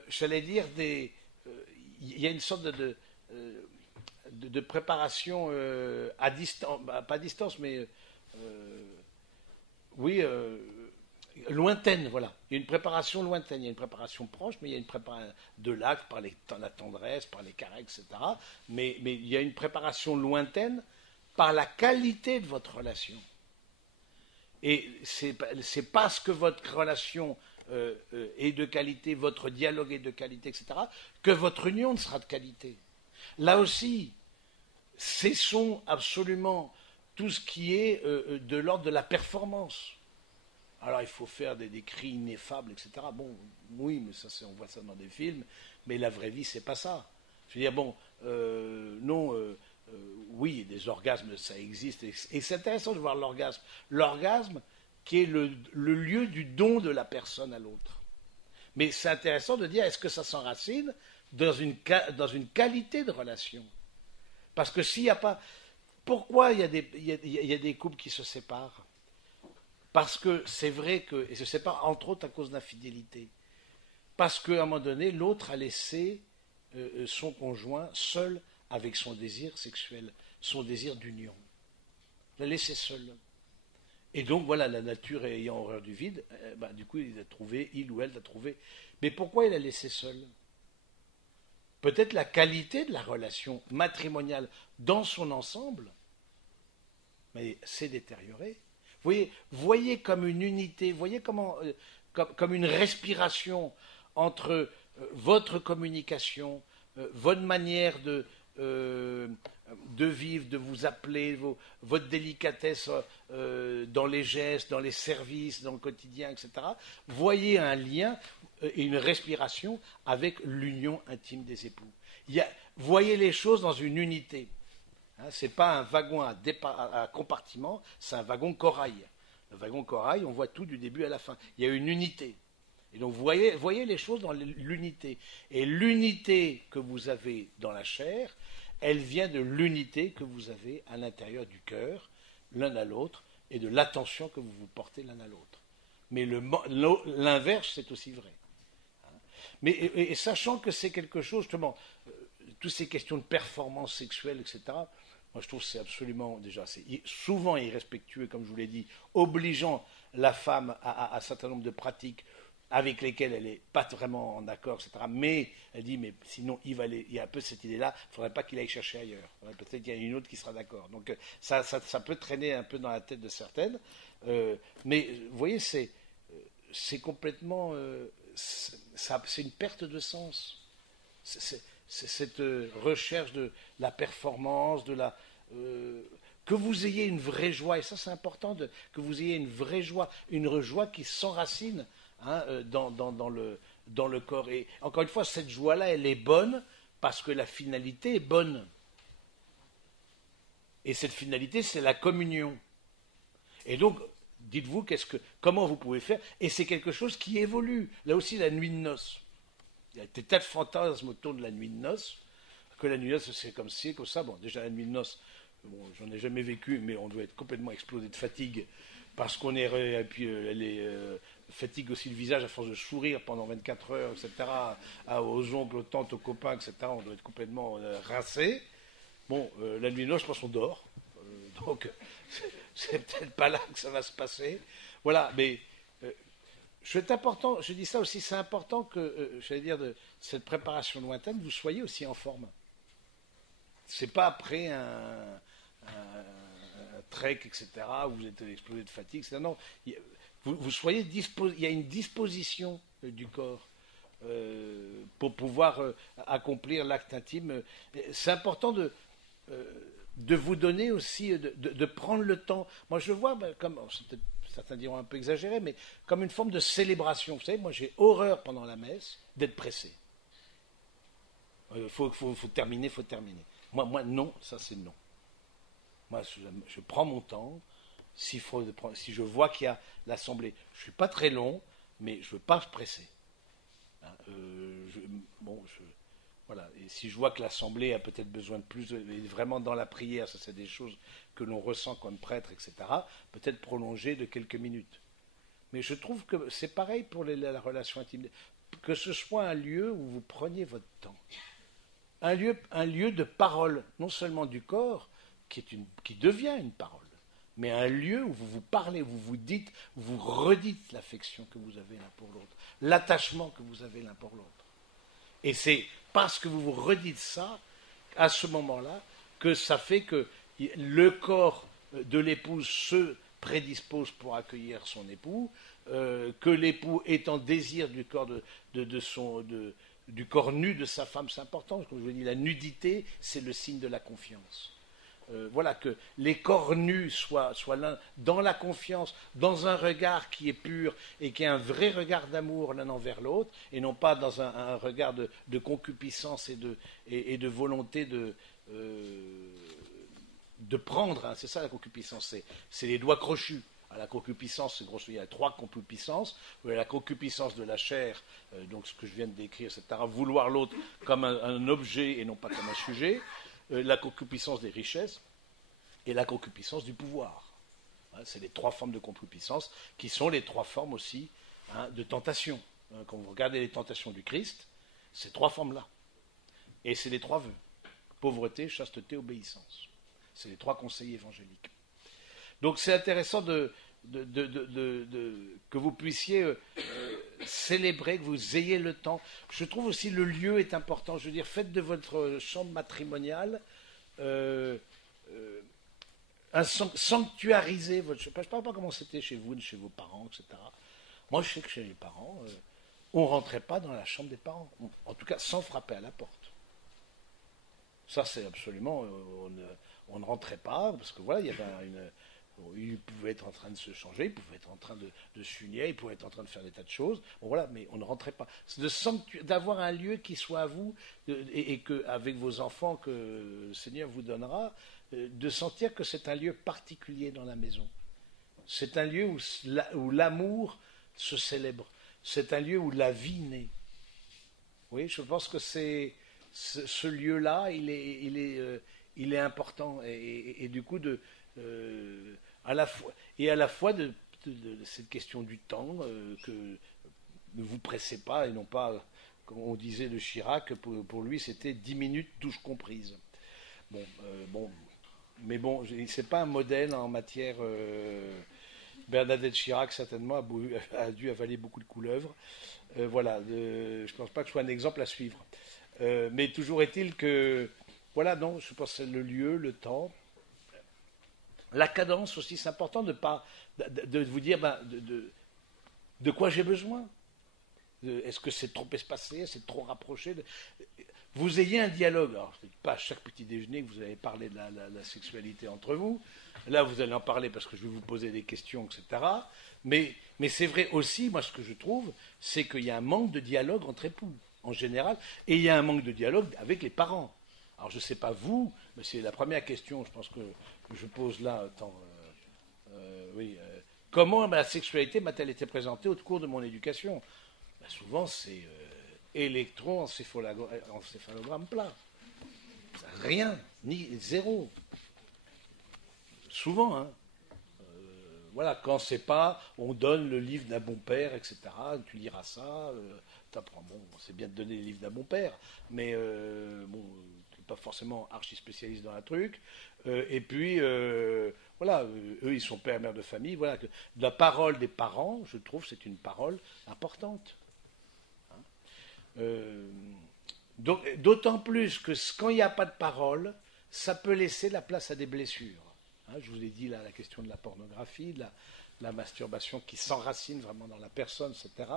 J'allais dire il y a une sorte de préparation à distance, pas à distance, mais oui, lointaine, voilà. Il y a une préparation lointaine, il y a une préparation proche, mais il y a une préparation de l'acte par la tendresse, par les caresses, etc. Mais il y a une préparation lointaine par la qualité de votre relation. Et c'est parce que votre relation est de qualité, votre dialogue est de qualité, etc., que votre union sera de qualité. Là aussi, cessons absolument tout ce qui est de l'ordre de la performance. Alors il faut faire des cris ineffables, etc. Bon, oui, mais ça, on voit ça dans des films, mais la vraie vie, c'est pas ça. Je veux dire, bon, non, oui, des orgasmes, ça existe. Et c'est intéressant de voir l'orgasme. L'orgasme qui est le lieu du don de la personne à l'autre. Mais c'est intéressant de dire, est-ce que ça s'enracine dans une qualité de relation? Parce que s'il n'y a pas... Pourquoi il y a des couples qui se séparent? Parce que c'est vrai qu'ils se séparent, entre autres, à cause d'infidélité. Parce qu'à un moment donné, l'autre a laissé son conjoint seul avec son désir sexuel, son désir d'union. L'a laissé seul. Et donc, voilà, la nature ayant horreur du vide, du coup, il ou elle l'a trouvé. Mais pourquoi il l'a laissé seul? Peut-être la qualité de la relation matrimoniale dans son ensemble, mais c'est détérioré. Voyez comme une unité, voyez comme une respiration entre votre communication, votre manière de vivre, de vous appeler, votre délicatesse dans les gestes, dans les services, dans le quotidien, etc. Voyez un lien et une respiration avec l'union intime des époux. Voyez les choses dans une unité. Ce n'est pas un wagon à compartiment, c'est un wagon corail. Le wagon corail, on voit tout du début à la fin. Il y a une unité. Et donc, voyez les choses dans l'unité. Et l'unité que vous avez dans la chair, elle vient de l'unité que vous avez à l'intérieur du cœur, l'un à l'autre, et de l'attention que vous vous portez l'un à l'autre. Mais l'inverse, c'est aussi vrai. Mais, et sachant que c'est quelque chose, justement, toutes ces questions de performance sexuelle, etc., moi je trouve que c'est absolument, déjà, c'est souvent irrespectueux, comme je vous l'ai dit, obligeant la femme à un certain nombre de pratiques avec lesquelles elle n'est pas vraiment en accord, etc. Mais elle dit, mais sinon il y a un peu cette idée-là, il ne faudrait pas qu'il aille chercher ailleurs. Peut-être qu'il y a une autre qui sera d'accord. Donc ça peut traîner un peu dans la tête de certaines. Mais vous voyez, c'est complètement... c'est une perte de sens. C'est cette recherche de la performance, que vous ayez une vraie joie, et ça c'est important, que vous ayez une vraie joie qui s'enracine dans le corps. Et encore une fois, cette joie-là, elle est bonne parce que la finalité est bonne. Et cette finalité, c'est la communion. Et donc, dites-vous comment vous pouvez faire, et c'est quelque chose qui évolue. Là aussi, la nuit de noces. Il y a des tas de fantasmes autour de la nuit de noces, que la nuit de noces, c'est comme ci, comme ça. Bon, déjà, la nuit de noces, j'en ai jamais vécu, mais on doit être complètement explosé de fatigue, parce qu'on est... Et puis, elle fatigue aussi le visage à force de sourire pendant 24 heures, etc., aux oncles, aux tantes, aux copains, etc., on doit être complètement rincé. Bon, la nuit de noces, je pense qu'on dort. Donc, c'est peut-être pas là que ça va se passer. Voilà, mais... c'est important, je dis ça aussi, c'est important que, j'allais dire, de cette préparation lointaine, vous soyez aussi en forme. C'est pas après un trek, etc., où vous êtes explosé de fatigue, etc. Non, vous soyez il y a une disposition du corps pour pouvoir accomplir l'acte intime. C'est important de vous donner aussi, de prendre le temps. Moi, je vois, comme certains diront un peu exagéré, mais comme une forme de célébration. Vous savez, moi, j'ai horreur pendant la messe d'être pressé. Faut terminer, faut terminer. Moi, non, ça c'est non. Moi, je prends mon temps. Si je vois qu'il y a l'assemblée, je ne suis pas très long, mais je ne veux pas presser. Voilà. Et si je vois que l'assemblée a peut-être besoin de plus, vraiment dans la prière, ça c'est des choses que l'on ressent comme prêtre, etc., peut-être prolonger de quelques minutes. Mais je trouve que c'est pareil pour la relation intime. Que ce soit un lieu où vous preniez votre temps. Un lieu de parole, non seulement du corps, qui devient une parole, mais un lieu où vous vous parlez, vous vous dites, vous redites l'affection que vous avez l'un pour l'autre, l'attachement que vous avez l'un pour l'autre. Et c'est parce que vous vous redites ça, à ce moment-là, que ça fait que le corps de l'épouse se prédispose pour accueillir son époux, que l'époux est en désir du corps du corps nu de sa femme, c'est important. Comme je vous dis, la nudité, c'est le signe de la confiance. Voilà, que les corps nus soient l'un dans la confiance, dans un regard qui est pur et qui est un vrai regard d'amour l'un envers l'autre, et non pas dans un regard de concupiscence et de volonté de prendre, hein, c'est ça la concupiscence, c'est les doigts crochus. À la concupiscence, il y a 3 concupiscences. La concupiscence de la chair, donc ce que je viens de décrire, c'est-à-dire vouloir l'autre comme un objet et non pas comme un sujet. La concupiscence des richesses et la concupiscence du pouvoir. Hein, c'est les 3 formes de concupiscence qui sont les 3 formes aussi, hein, de tentation. Quand vous regardez les tentations du Christ, ces 3 formes-là. Et c'est les 3 vœux. Pauvreté, chasteté, obéissance. C'est les 3 conseils évangéliques. Donc c'est intéressant que vous puissiez célébrer, que vous ayez le temps. Je trouve aussi le lieu est important. Je veux dire, faites de votre chambre matrimoniale sanctuariser votre chambre. Je ne parle pas comment c'était chez vous, chez vos parents, etc. Moi, je sais que chez les parents, on ne rentrait pas dans la chambre des parents. En tout cas, sans frapper à la porte. Ça, c'est absolument... on ne rentrait pas, parce que voilà, il y avait il pouvait être en train de se changer, il pouvait être en train de s'unir, il pouvait être en train de faire des tas de choses. Bon, voilà, mais on ne rentrait pas. C'est d'avoir un lieu qui soit à vous, et que, avec vos enfants que le Seigneur vous donnera, de sentir que c'est un lieu particulier dans la maison. C'est un lieu où l'amour se célèbre. C'est un lieu où la vie naît. Oui, je pense que ce lieu-là, il est important. Et du coup, à la fois de cette question du temps, que ne vous pressez pas, et non pas, comme on disait de Chirac, pour lui, c'était 10 minutes, douche comprise. Mais bon, c'est pas un modèle en matière. Bernadette Chirac, certainement, a dû avaler beaucoup de couleuvres. Voilà, je ne pense pas que ce soit un exemple à suivre. Mais toujours est-il que, voilà, non, je pense que c'est le lieu, le temps. La cadence aussi, c'est important de vous dire de quoi j'ai besoin. Est-ce que c'est trop espacé, c'est trop rapproché Vous ayez un dialogue. Alors, ce n'est pas à chaque petit déjeuner que vous allez parler de la sexualité entre vous. Là, vous allez en parler parce que je vais vous poser des questions, etc. Mais c'est vrai aussi, moi, ce que je trouve, c'est qu'il y a un manque de dialogue entre époux, en général, et il y a un manque de dialogue avec les parents. Alors, je ne sais pas vous, mais c'est la première question, je pense que je pose là. Comment la sexualité m'a-t-elle été présentée au cours de mon éducation? Souvent, c'est électro-encéphalogramme plat. Rien, ni zéro. Souvent, hein. Voilà, quand c'est pas, on donne le livre d'un bon père, etc. Tu liras ça, t'apprends. Bon, c'est bien de donner le livre d'un bon père, mais tu n'es pas forcément archi spécialiste dans un truc. Et puis, voilà, eux, ils sont pères et mères de famille. Voilà, la parole des parents, je trouve, c'est une parole importante. D'autant plus que quand il n'y a pas de parole, ça peut laisser la place à des blessures. Je vous ai dit là la question de la pornographie, de la masturbation qui s'enracine vraiment dans la personne, etc.,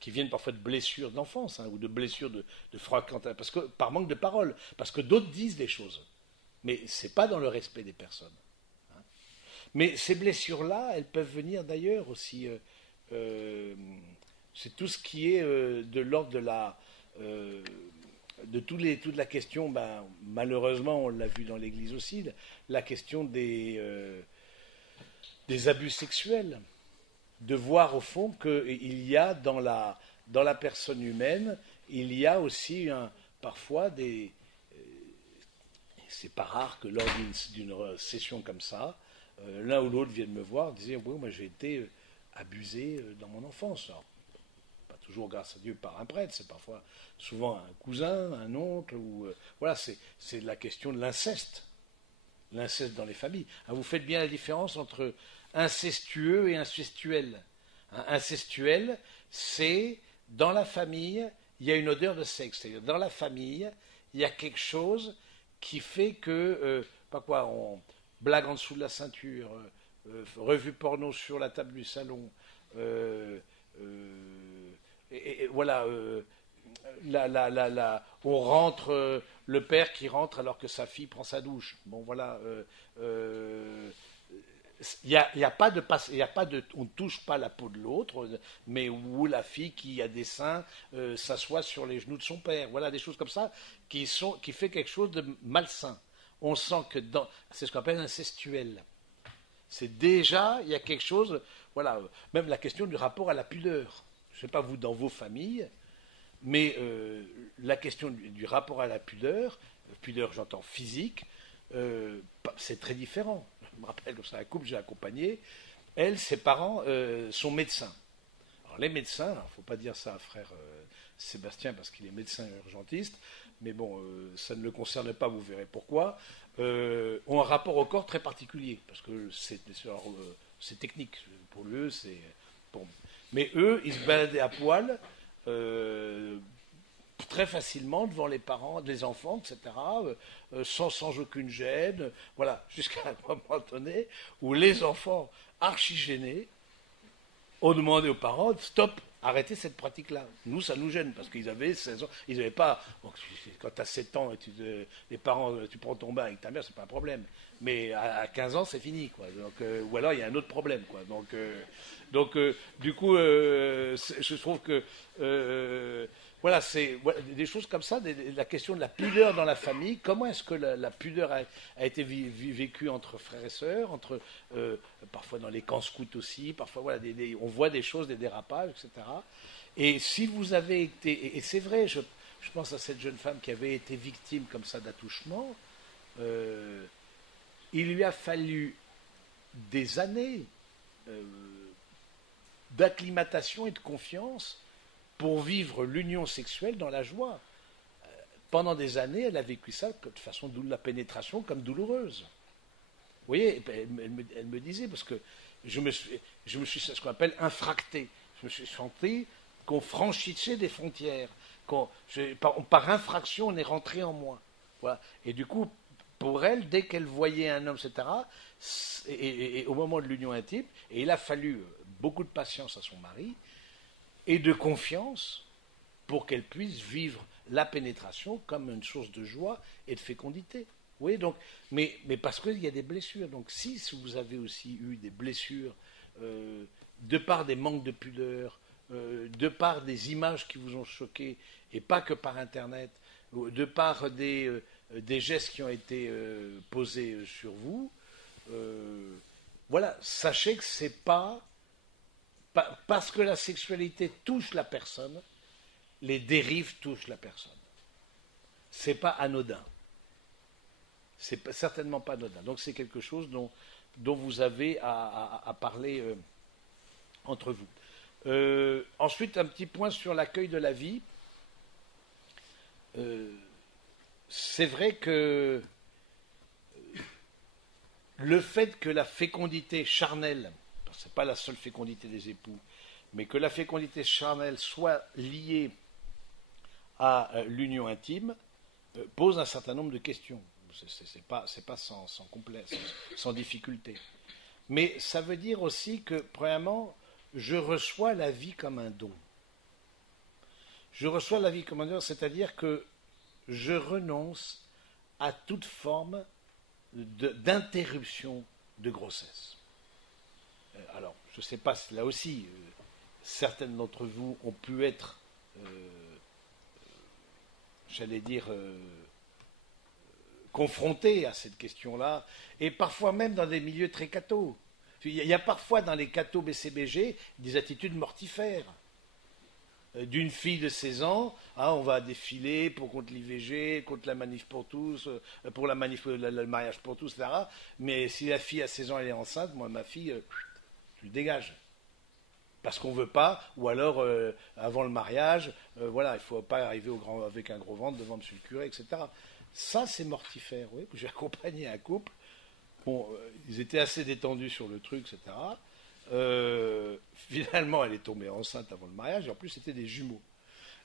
qui viennent parfois de blessures d'enfance, ou de blessures de fréquentation, parce que par manque de parole, parce que d'autres disent des choses, mais c'est pas dans le respect des personnes. Mais ces blessures-là, elles peuvent venir d'ailleurs aussi. C'est tout ce qui est de l'ordre de toute la question, malheureusement, on l'a vu dans l'Église aussi, la question des abus sexuels. De voir au fond qu'il y a dans la personne humaine, il y a aussi parfois des... c'est pas rare que lors d'une session comme ça, l'un ou l'autre vienne me voir, dire oui, moi j'ai été abusé dans mon enfance. Alors, toujours grâce à Dieu par un prêtre, c'est parfois souvent un cousin, un oncle, ou voilà, c'est la question de l'inceste dans les familles. Vous faites bien la différence entre incestueux et incestuel. Incestuel, c'est dans la famille, il y a une odeur de sexe, c'est-à-dire dans la famille, il y a quelque chose qui fait que, on blague en dessous de la ceinture, revue porno sur la table du salon, voilà, on rentre, le père qui rentre alors que sa fille prend sa douche. Bon, voilà, il y a pas de, on ne touche pas la peau de l'autre, mais où la fille qui a des seins s'assoit sur les genoux de son père. Voilà, des choses comme ça qui fait quelque chose de malsain. on sent que c'est ce qu'on appelle incestuel. C'est déjà, il y a quelque chose, voilà, même la question du rapport à la pudeur. Je ne sais pas vous dans vos familles, mais la question du rapport à la pudeur j'entends physique, c'est très différent. Je me rappelle comme ça, un couple que j'ai accompagné, ses parents sont médecins. Alors les médecins, il ne faut pas dire ça à frère Sébastien parce qu'il est médecin urgentiste, mais bon, ça ne le concerne pas, vous verrez pourquoi, ont un rapport au corps très particulier, parce que c'est technique. Pour eux, c'est... Bon. Mais eux, ils se baladaient à poil très facilement devant les parents, les enfants, etc., sans aucune gêne, voilà, jusqu'à un moment donné où les enfants archi gênés ont demandé aux parents, stop, arrêtez cette pratique-là. Nous, ça nous gêne, parce qu'ils avaient 16 ans, ils n'avaient pas, bon, quand tu as 7 ans, les parents, tu prends ton bain avec ta mère, c'est pas un problème. Mais à 15 ans, c'est fini, quoi. Donc, ou alors, il y a un autre problème, quoi. Donc du coup, je trouve que, voilà, c'est des choses comme ça, la question de la pudeur dans la famille, comment est-ce que la pudeur a été vécue entre frères et sœurs, parfois dans les camps scouts aussi, parfois, voilà, on voit des choses, des dérapages, etc. Et si vous avez été, et c'est vrai, je pense à cette jeune femme qui avait été victime comme ça d'attouchement, il lui a fallu des années d'acclimatation et de confiance pour vivre l'union sexuelle dans la joie. Pendant des années, elle a vécu ça de façon de la pénétration comme douloureuse. Vous voyez, elle me disait, parce que je me suis ce qu'on appelle infracté. Je me suis senti qu'on franchissait des frontières. Par infraction, on est rentré en moi. Voilà. Et du coup, pour elle, dès qu'elle voyait un homme, etc., et au moment de l'union intime, et il a fallu beaucoup de patience à son mari, et de confiance pour qu'elle puisse vivre la pénétration comme une source de joie et de fécondité. Vous voyez, donc, mais parce qu'il y a des blessures. Donc si vous avez aussi eu des blessures de par des manques de pudeur, de par des images qui vous ont choqué, et pas que par Internet, de par des gestes qui ont été posés sur vous, voilà, sachez que c'est pas parce que la sexualité touche la personne, les dérives touchent la personne. C'est pas anodin. C'est certainement pas anodin. Donc c'est quelque chose dont vous avez à parler entre vous. Ensuite, un petit point sur l'accueil de la vie. C'est vrai que le fait que la fécondité charnelle, ce n'est pas la seule fécondité des époux, mais que la fécondité charnelle soit liée à l'union intime, pose un certain nombre de questions. C'est pas sans difficulté. Mais ça veut dire aussi que, premièrement, je reçois la vie comme un don. Je reçois la vie comme un don, c'est-à-dire que je renonce à toute forme d'interruption de grossesse. Alors, je ne sais pas, là aussi, certaines d'entre vous ont pu être, j'allais dire, confrontés à cette question-là, et parfois même dans des milieux très cathos. Il y a parfois dans les cathos BCBG des attitudes mortifères. D'une fille de 16 ans, on va défiler contre l'IVG, contre la manif pour tous, pour la manif, le mariage pour tous, etc. Mais si la fille à 16 ans elle est enceinte, moi ma fille, je lui dégage. Parce qu'on ne veut pas, ou alors avant le mariage, voilà, il ne faut pas arriver avec un gros ventre devant monsieur le curé, etc. Ça c'est mortifère, oui. J'ai accompagné un couple, bon, ils étaient assez détendus sur le truc, etc. Finalement, elle est tombée enceinte avant le mariage, et en plus, c'était des jumeaux.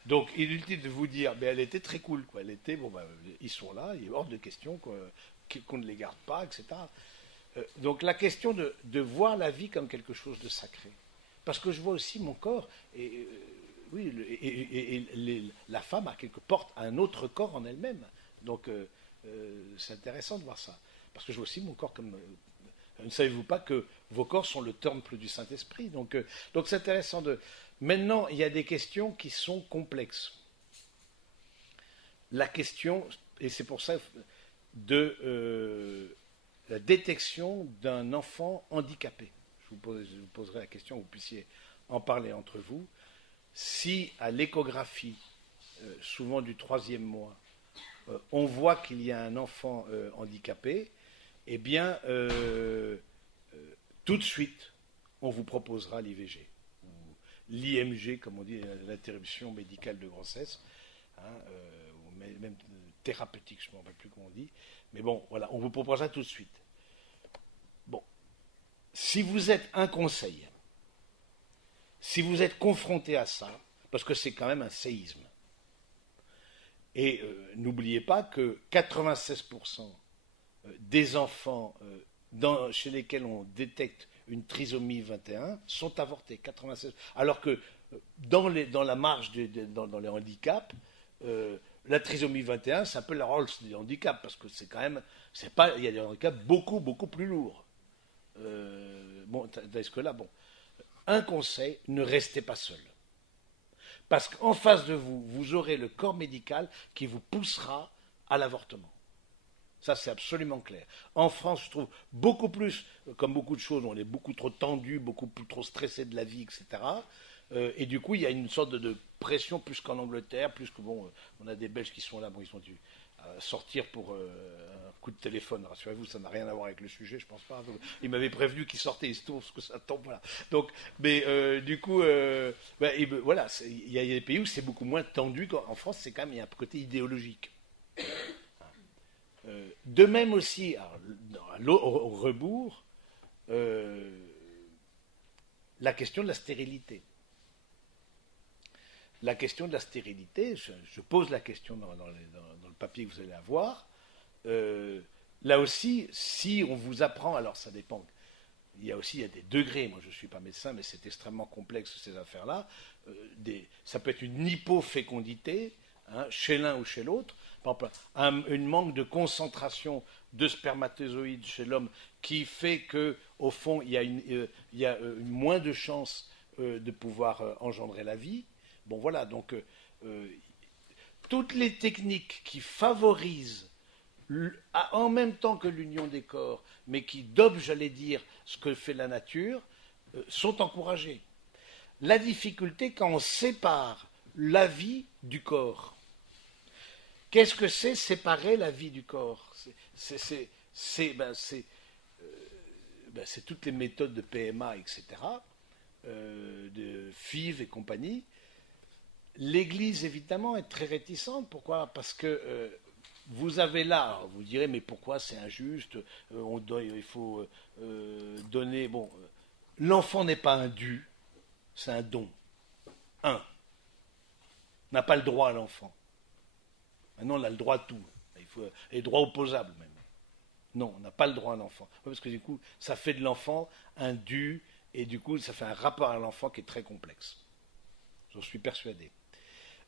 Donc, inutile de vous dire, mais elle était très cool, quoi. Elle était, ils sont là, il est hors de question qu'on ne les garde pas, etc. Donc, la question de voir la vie comme quelque chose de sacré. Parce que je vois aussi mon corps, la femme porte un autre corps en elle-même. Donc, c'est intéressant de voir ça. Parce que je vois aussi mon corps comme... ne savez-vous pas que vos corps sont le temple du Saint-Esprit? Donc c'est intéressant de... Maintenant, il y a des questions qui sont complexes. La question, et c'est pour ça, de la détection d'un enfant handicapé. Je vous poserai la question, vous puissiez en parler entre vous. Si à l'échographie, souvent du 3e mois, on voit qu'il y a un enfant handicapé, eh bien, tout de suite, on vous proposera l'IVG, ou l'IMG, comme on dit, l'interruption médicale de grossesse, hein, ou même thérapeutique, je ne me rappelle plus comment on dit. Mais bon, voilà, on vous proposera tout de suite. Bon, si vous êtes un conseil, si vous êtes confronté à ça, parce que c'est quand même un séisme, et n'oubliez pas que 96% des enfants chez lesquels on détecte une trisomie 21 sont avortés, 96. Alors que dans la marge, dans les handicaps, la trisomie 21, c'est un peu la Rolls des handicaps, parce que c'est quand même, il y a des handicaps beaucoup, beaucoup plus lourds. Bon, est-ce que là, bon, un conseil, ne restez pas seul. Parce qu'en face de vous, vous aurez le corps médical qui vous poussera à l'avortement. Ça, c'est absolument clair. En France, je trouve beaucoup plus, comme beaucoup de choses, on est beaucoup trop tendu, beaucoup plus trop stressé de la vie, etc. Et du coup, il y a une sorte de pression plus qu'en Angleterre, plus que, bon, on a des Belges qui sont là, bon, ils sont dû sortir pour un coup de téléphone. Rassurez-vous, ça n'a rien à voir avec le sujet, je pense pas. Donc, ils m'avaient prévenu qu'ils sortaient, ils se trouvent que ça tombe, voilà. Donc, mais du coup, voilà, il y a des pays où c'est beaucoup moins tendu qu'en France, c'est quand même, il y a un côté idéologique. De même aussi, alors, au rebours, la question de la stérilité. La question de la stérilité, je pose la question dans le papier que vous allez avoir. Là aussi, si on vous apprend, alors ça dépend. Il y a des degrés. Moi, je ne suis pas médecin, mais c'est extrêmement complexe ces affaires-là. Ça peut être une hypofécondité, hein, chez l'un ou chez l'autre. Par exemple, une manque de concentration de spermatozoïdes chez l'homme qui fait que, au fond, il y a moins de chances de pouvoir engendrer la vie. Bon, voilà. Donc, toutes les techniques qui favorisent en même temps que l'union des corps, mais qui dopent, j'allais dire, ce que fait la nature, sont encouragées. La difficulté, quand on sépare la vie du corps, qu'est-ce que c'est séparer la vie du corps? C'est toutes les méthodes de PMA, etc., de FIV et compagnie. L'Église, évidemment, est très réticente. Pourquoi? Parce que vous avez là, vous direz, mais pourquoi c'est injuste? Il faut donner. Bon, l'enfant n'est pas un dû, c'est un don. On n'a pas le droit à l'enfant. Maintenant, on a le droit à tout. Il faut les droits opposables même. Non, on n'a pas le droit à l'enfant. Parce que du coup, ça fait de l'enfant un dû, et du coup, ça fait un rapport à l'enfant qui est très complexe. J'en suis persuadé.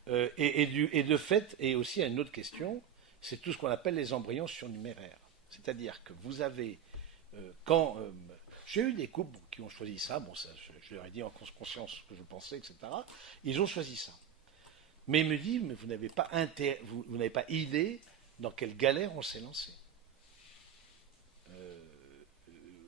Et de fait, et aussi une autre question, c'est tout ce qu'on appelle les embryons surnuméraires. C'est-à-dire que vous avez, j'ai eu des couples qui ont choisi ça, bon, ça, je leur ai dit en conscience ce que je pensais, etc. Ils ont choisi ça. Mais il me dit, mais vous n'avez pas vous n'avez pas idée dans quelle galère on s'est lancé.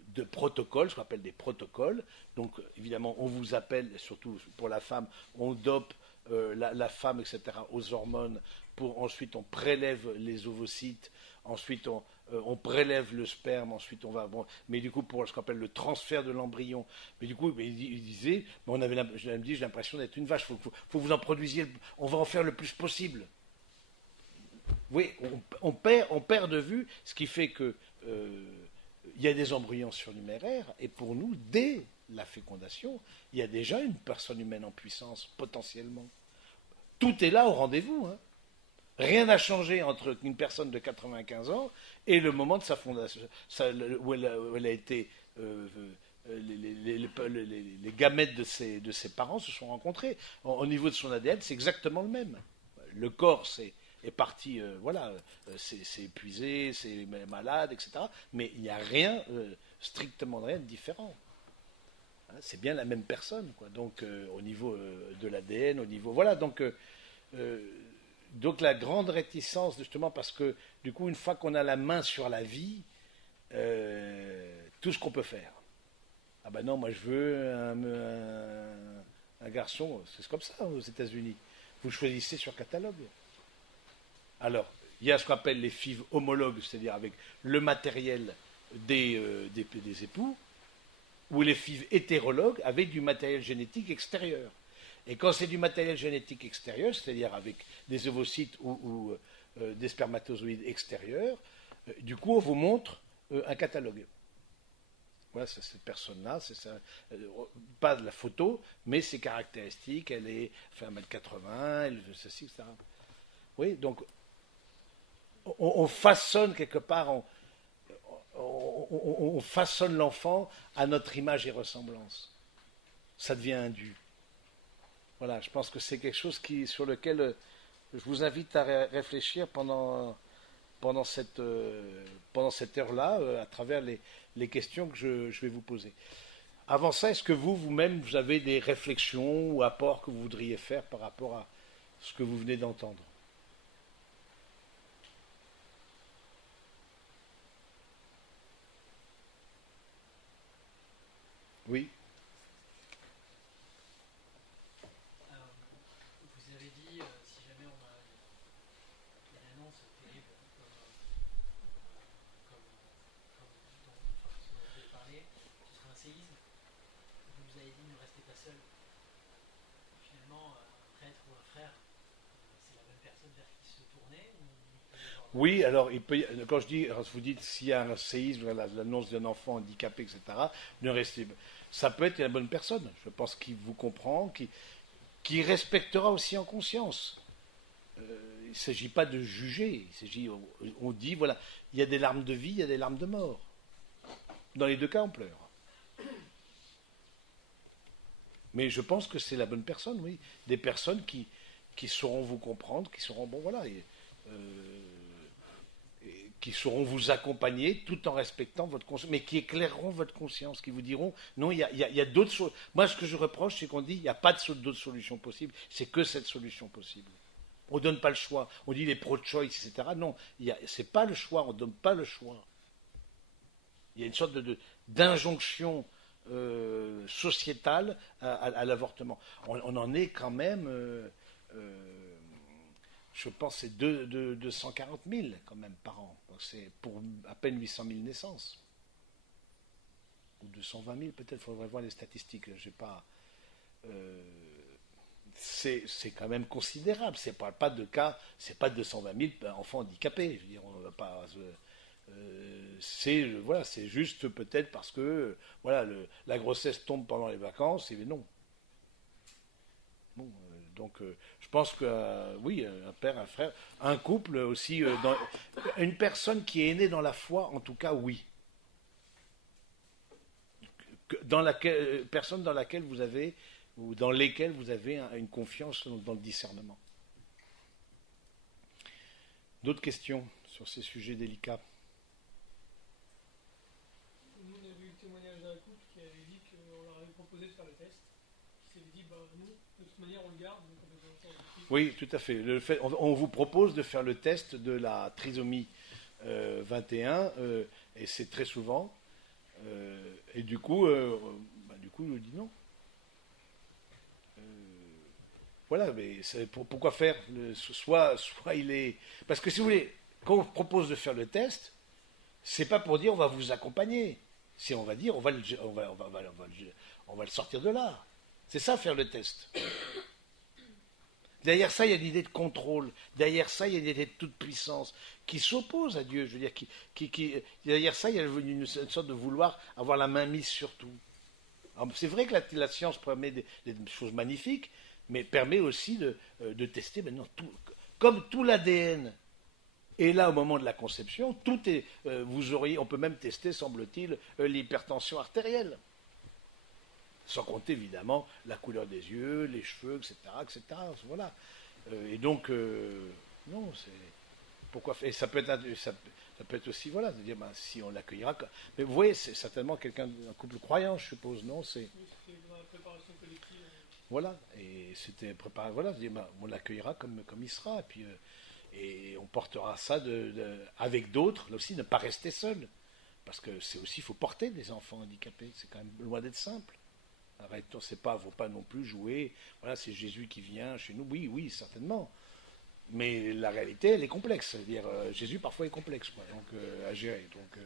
De protocoles, ce qu'on appelle des protocoles. Donc, évidemment, on vous appelle, surtout pour la femme, on dope la femme, etc., aux hormones, ensuite on prélève les ovocytes, ensuite on prélève le sperme, ensuite on va... Bon, mais du coup, pour ce qu'on appelle le transfert de l'embryon, mais du coup, il disait, j'ai l'impression d'être une vache, faut vous en produisiez, on va en faire le plus possible. Oui, on perd de vue, ce qui fait que il y a des embryons surnuméraires, et pour nous, dès la fécondation, il y a déjà une personne humaine en puissance, potentiellement. Tout est là au rendez-vous. Hein. Rien n'a changé entre une personne de 95 ans et le moment de sa fondation, où elle a été... les gamètes de ses parents se sont rencontrés. Au niveau de son ADN, c'est exactement le même. Le corps, est parti, voilà, c'est épuisé, c'est malade, etc. Mais il n'y a rien, strictement rien de différent. Hein, c'est bien la même personne, quoi. Donc, au niveau de l'ADN, au niveau, voilà. Donc, donc la grande réticence, justement, parce que du coup, une fois qu'on a la main sur la vie, tout ce qu'on peut faire. Ah ben non, moi je veux un garçon, c'est comme ça aux États-Unis. Vous choisissez sur catalogue. Alors, il y a ce qu'on appelle les FIV homologues, c'est-à-dire avec le matériel des époux, ou les FIV hétérologues avec du matériel génétique extérieur. Et quand c'est du matériel génétique extérieur, c'est-à-dire avec des ovocytes ou des spermatozoïdes extérieurs, du coup, on vous montre un catalogue. Voilà, c'est cette personne-là, c'est ça, pas de la photo, mais ses caractéristiques, elle fait 1m80, elle fait ceci, etc. Oui, donc on façonne quelque part, on façonne l'enfant à notre image et ressemblance. Ça devient un dû. Voilà, je pense que c'est quelque chose sur lequel je vous invite à réfléchir pendant cette heure-là, à travers les questions que je vais vous poser. Avant ça, est-ce que vous-même, vous avez des réflexions ou apports que vous voudriez faire par rapport à ce que vous venez d'entendre? Oui. Vous avez dit, si jamais on a une annonce terrible dont on avait parlé, ce serait un séisme. Vous avez dit ne restez pas seul. Finalement, un prêtre ou un frère, c'est la même personne vers qui se tourner ou il peut y avoir Oui, alors quand vous dites s'il y a un séisme, l'annonce d'un enfant handicapé, etc., ne restez, ça peut être la bonne personne. Je pense qu'il vous comprend, qui respectera aussi en conscience. Il ne s'agit pas de juger, on dit, voilà, il y a des larmes de vie, il y a des larmes de mort. Dans les deux cas, on pleure. Mais je pense que c'est la bonne personne, oui. Des personnes qui sauront vous comprendre, qui sauront, bon voilà, qui sauront vous accompagner tout en respectant votre conscience, mais qui éclaireront votre conscience, qui vous diront, non, il y a d'autres choses. Moi, ce que je reproche, c'est qu'on dit, il n'y a pas d'autres solutions possibles, c'est que cette solution possible. On ne donne pas le choix. On dit les pro-choice, etc. Non, ce n'est pas le choix, on ne donne pas le choix. Il y a une sorte d'injonction sociétale à l'avortement. On en est quand même, je pense, c'est 240 000 quand même par an. Donc c'est pour à peine 800 000 naissances. Ou 220 000 peut-être, il faudrait voir les statistiques. J'ai pas. C'est quand même considérable. C'est pas de cas, c'est pas 220 000 enfants handicapés. Je veux dire, on va pas. C'est juste peut-être parce que voilà, la grossesse tombe pendant les vacances. Et non. Bon, je pense que oui, un père, un frère, un couple aussi, une personne qui est née dans la foi, en tout cas, oui. Personne dans laquelle vous avez ou dans lesquelles vous avez une confiance dans le discernement. D'autres questions sur ces sujets délicats? Nous, on a vu le témoignage d'un couple qui avait dit qu'on leur avait proposé de faire le test. Qui s'est dit, bah, nous, de toute manière, on le garde, donc on peut pas faire. Oui, tout à fait. On vous propose de faire le test de la trisomie 21, et c'est très souvent. Et du coup, je lui dis non. Voilà, mais pourquoi faire soit il est. Parce que si vous voulez, quand on vous propose de faire le test, c'est pas pour dire on va vous accompagner. C'est on va dire on va le sortir de là. C'est ça faire le test. Derrière ça, il y a l'idée de contrôle. Derrière ça, il y a l'idée de toute puissance qui s'oppose à Dieu. Je veux dire, derrière ça, il y a une sorte de vouloir avoir la main mise sur tout. C'est vrai que la science permet des choses magnifiques, mais permet aussi de tester maintenant tout. Comme tout l'ADN est là au moment de la conception, tout est. On peut même tester, semble-t-il, l'hypertension artérielle. Sans compter évidemment la couleur des yeux, les cheveux, etc. etc. Voilà. Et donc, non, c'est. Pourquoi faire. Et ça peut être aussi, voilà, de dire, ben, si on l'accueillera. Mais vous voyez, c'est certainement un couple croyant, je suppose, non? Oui, c'était dans la préparation collective. Voilà, et c'était préparé, voilà, je dis, ben, on l'accueillera comme il sera, et on portera ça avec d'autres, là aussi, ne pas rester seul. Parce que c'est aussi, il faut porter des enfants handicapés, c'est quand même loin d'être simple. Arrêtons, c'est pas, faut pas non plus jouer, voilà, c'est Jésus qui vient chez nous, oui, oui, certainement. Mais la réalité, elle est complexe, c'est-à-dire, Jésus parfois est complexe, quoi, donc, à gérer. Donc,